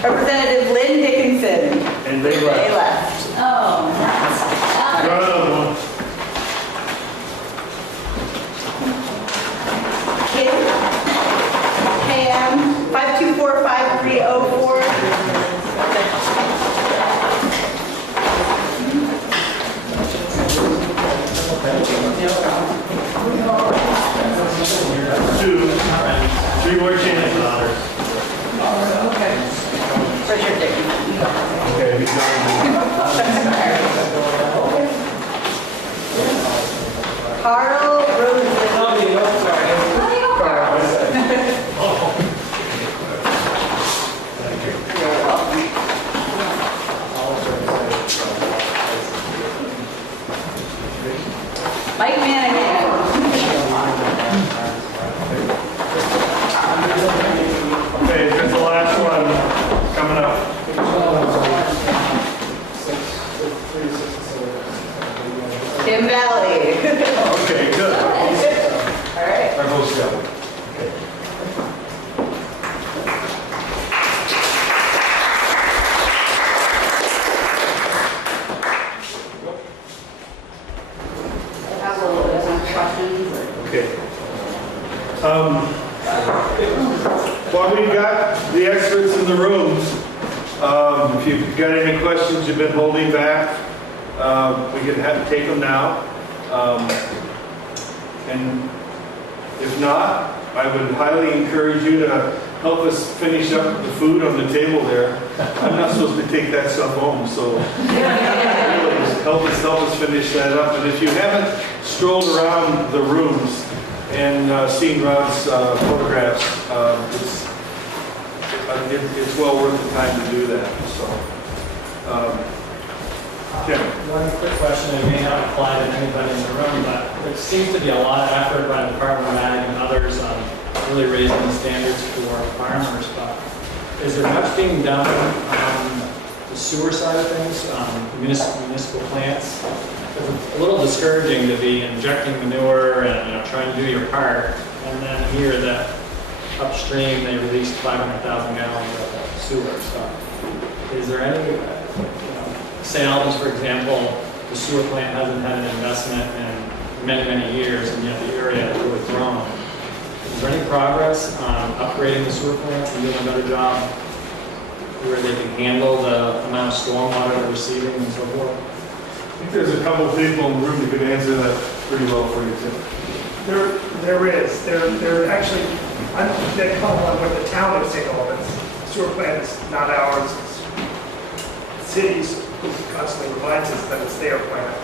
Representative Lynn Dickinson. And they left. Oh, Draw another one. Kim, KM 2, 3 more chances. Richard Dickinson. Okay, he's done. Carl Rosen. Mike Manahan. Okay, here's the last one coming up. Tim Valley. Okay, good. All right. Our host got it. Have a little bit of questions. Okay. While we've got the experts in the rooms, if you've got any questions you've been holding back, we can take them now. And if not, I would highly encourage you to help us finish up the food on the table there. I'm not supposed to take that stuff home, so really help us finish that up. And if you haven't strolled around the rooms and seen Rod's photographs, it's well worth the time to do that. So, Tim. One quick question, it may not apply to anybody in the room, but there seems to be a lot of effort by the Department of Ag and others on really raising the standards for farmers. But is there much being done on the sewer side of things, municipal plants? It's a little discouraging to be injecting manure and trying to do your part, and then hear that upstream they released 500,000 gallons of sewer. So, is there any? Salem, for example, the sewer plant hasn't had an investment in many, many years, and yet the area has really grown. Is there any progress on upgrading the sewer plants and doing a better job where they can handle the amount of stormwater they're receiving and so forth? I think there's a couple of people in the room that could answer that pretty well for you, Tim. There is. There actually, they call it what the town of St. Albans. Sewer plant is not ours. It's cities who constantly reminds us that it's their plant.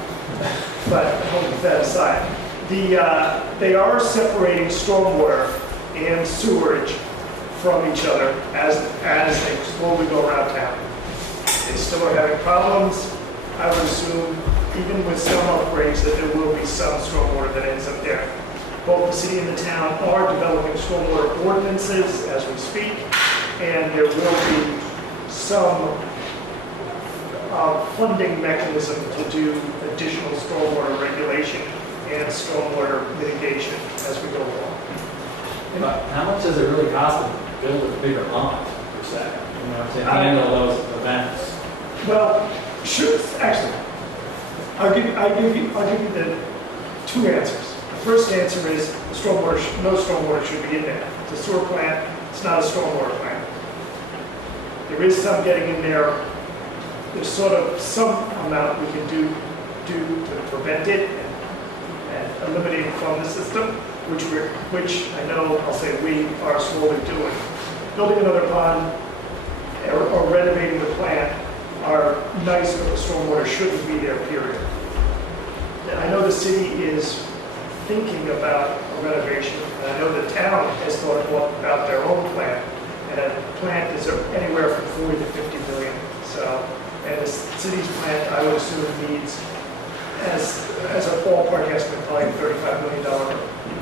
But holding that aside, they are separating stormwater and sewerage from each other as they slowly go around town. They still are having problems. I would assume, even with some upgrades, that there will be some stormwater that ends up there. Both the city and the town are developing stormwater ordinances as we speak, and there will be some funding mechanism to do additional stormwater regulation and stormwater mitigation as we go along. But how much does it really cost to build a bigger pond, per se, to handle those events? Well, sure, actually, I'll give you the two answers. The first answer is no stormwater should be in there. It's a sewer plant, it's not a stormwater plant. There is some getting in there. There's sort of some amount we can do to prevent it and eliminate it from the system, which I know, I'll say we are slowly doing. Building another pond or renovating the plant are nice, but the stormwater shouldn't be there, period. And I know the city is thinking about a renovation, and I know the town has thought about their own plant, and a plant is anywhere from 40 to 50 million. So, and the city's plant, I would assume, needs, as a ballpark estimate, probably $35 million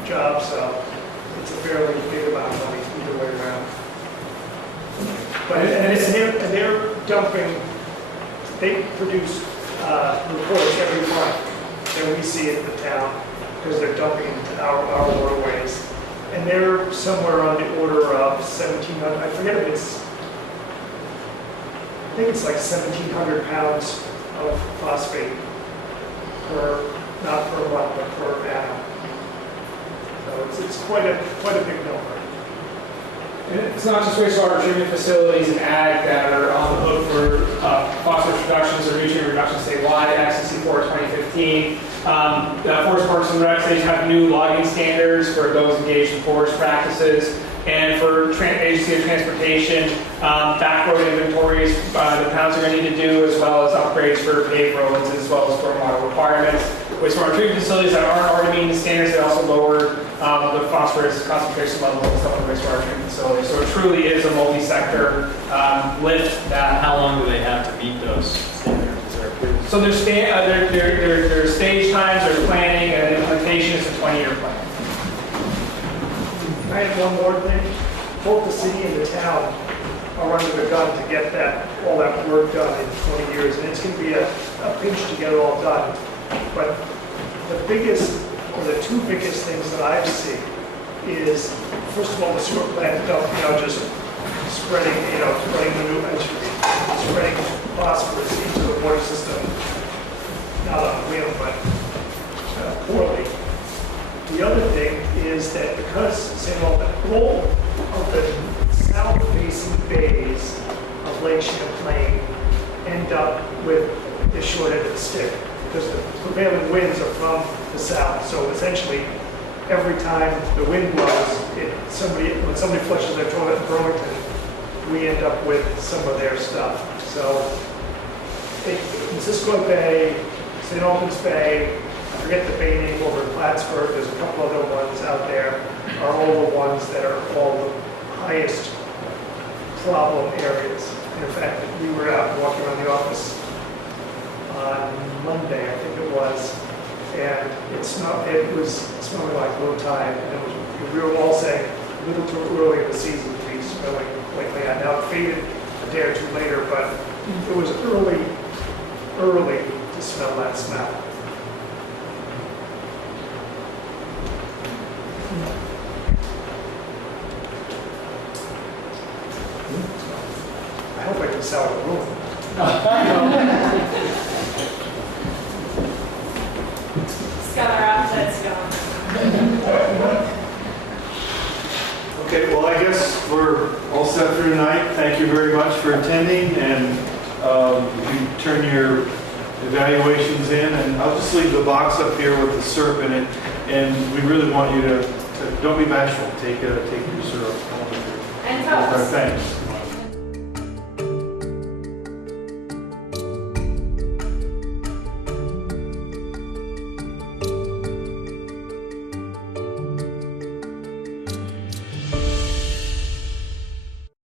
job, so it's a fairly big amount of money either way around. But and they're dumping. They produce reports every month that we see in the town because they're dumping into our waterways, and they're somewhere on the order of 1,700. I forget if it's. I think it's like 1,700 pounds of phosphate not per month, but per annum. So it's quite a big number. And it's not just wastewater treatment facilities and ag that are on the hook for phosphorus reductions or nutrient reductions statewide. XCC 4 2015. The Forest Parks and Recs, they have new logging standards for those engaged in forest practices. And for Agency of Transportation, back road inventories, the towns are going to need to do, as well as upgrades for paved roads, as well as stormwater requirements. Wastewater treatment facilities that aren't already meeting the standards, they also lower the phosphorus concentration level of some of the wastewater treatment facilities. So it truly is a multi-sector lift. That How long do they have to meet those standards? Is there a period? So their stage times, their planning, and implementation is a 20-year plan. I have one more thing. Both the city and the town are under the gun to get all that work done in 20 years, and it's going to be a pinch to get it all done. But the biggest, or the two biggest things that I've seen is, first of all, the sewer plant dump, just spreading phosphorus into the water system, not on a whim, but poorly. The other thing is that because all of the south-facing bays of Lake Champlain end up with the short end of the stick, because the prevailing winds are from the south. So essentially, every time the wind blows, when somebody flushes their toilet in Burlington, we end up with some of their stuff. So Francisco Bay, St. Albans Bay, I forget the bay name over in Plattsburgh, there's a couple other ones out there, are all the ones that are all the highest problem areas. And in fact, we were out walking around the office on Monday, I think it was, and it was smelling like low tide, and we were all saying a little too early in the season to be smelling like that. Now it faded a day or two later, but it was early to smell that smell. I hope I can sell the room. It's got our appetites going. Okay, well, I guess we're all set for tonight. Thank you very much for attending, and if you turn your evaluations in, and I'll just leave the box up here with the syrup in it, and we really want you to don't be bashful. Take your syrup home with you. And toast. Thanks.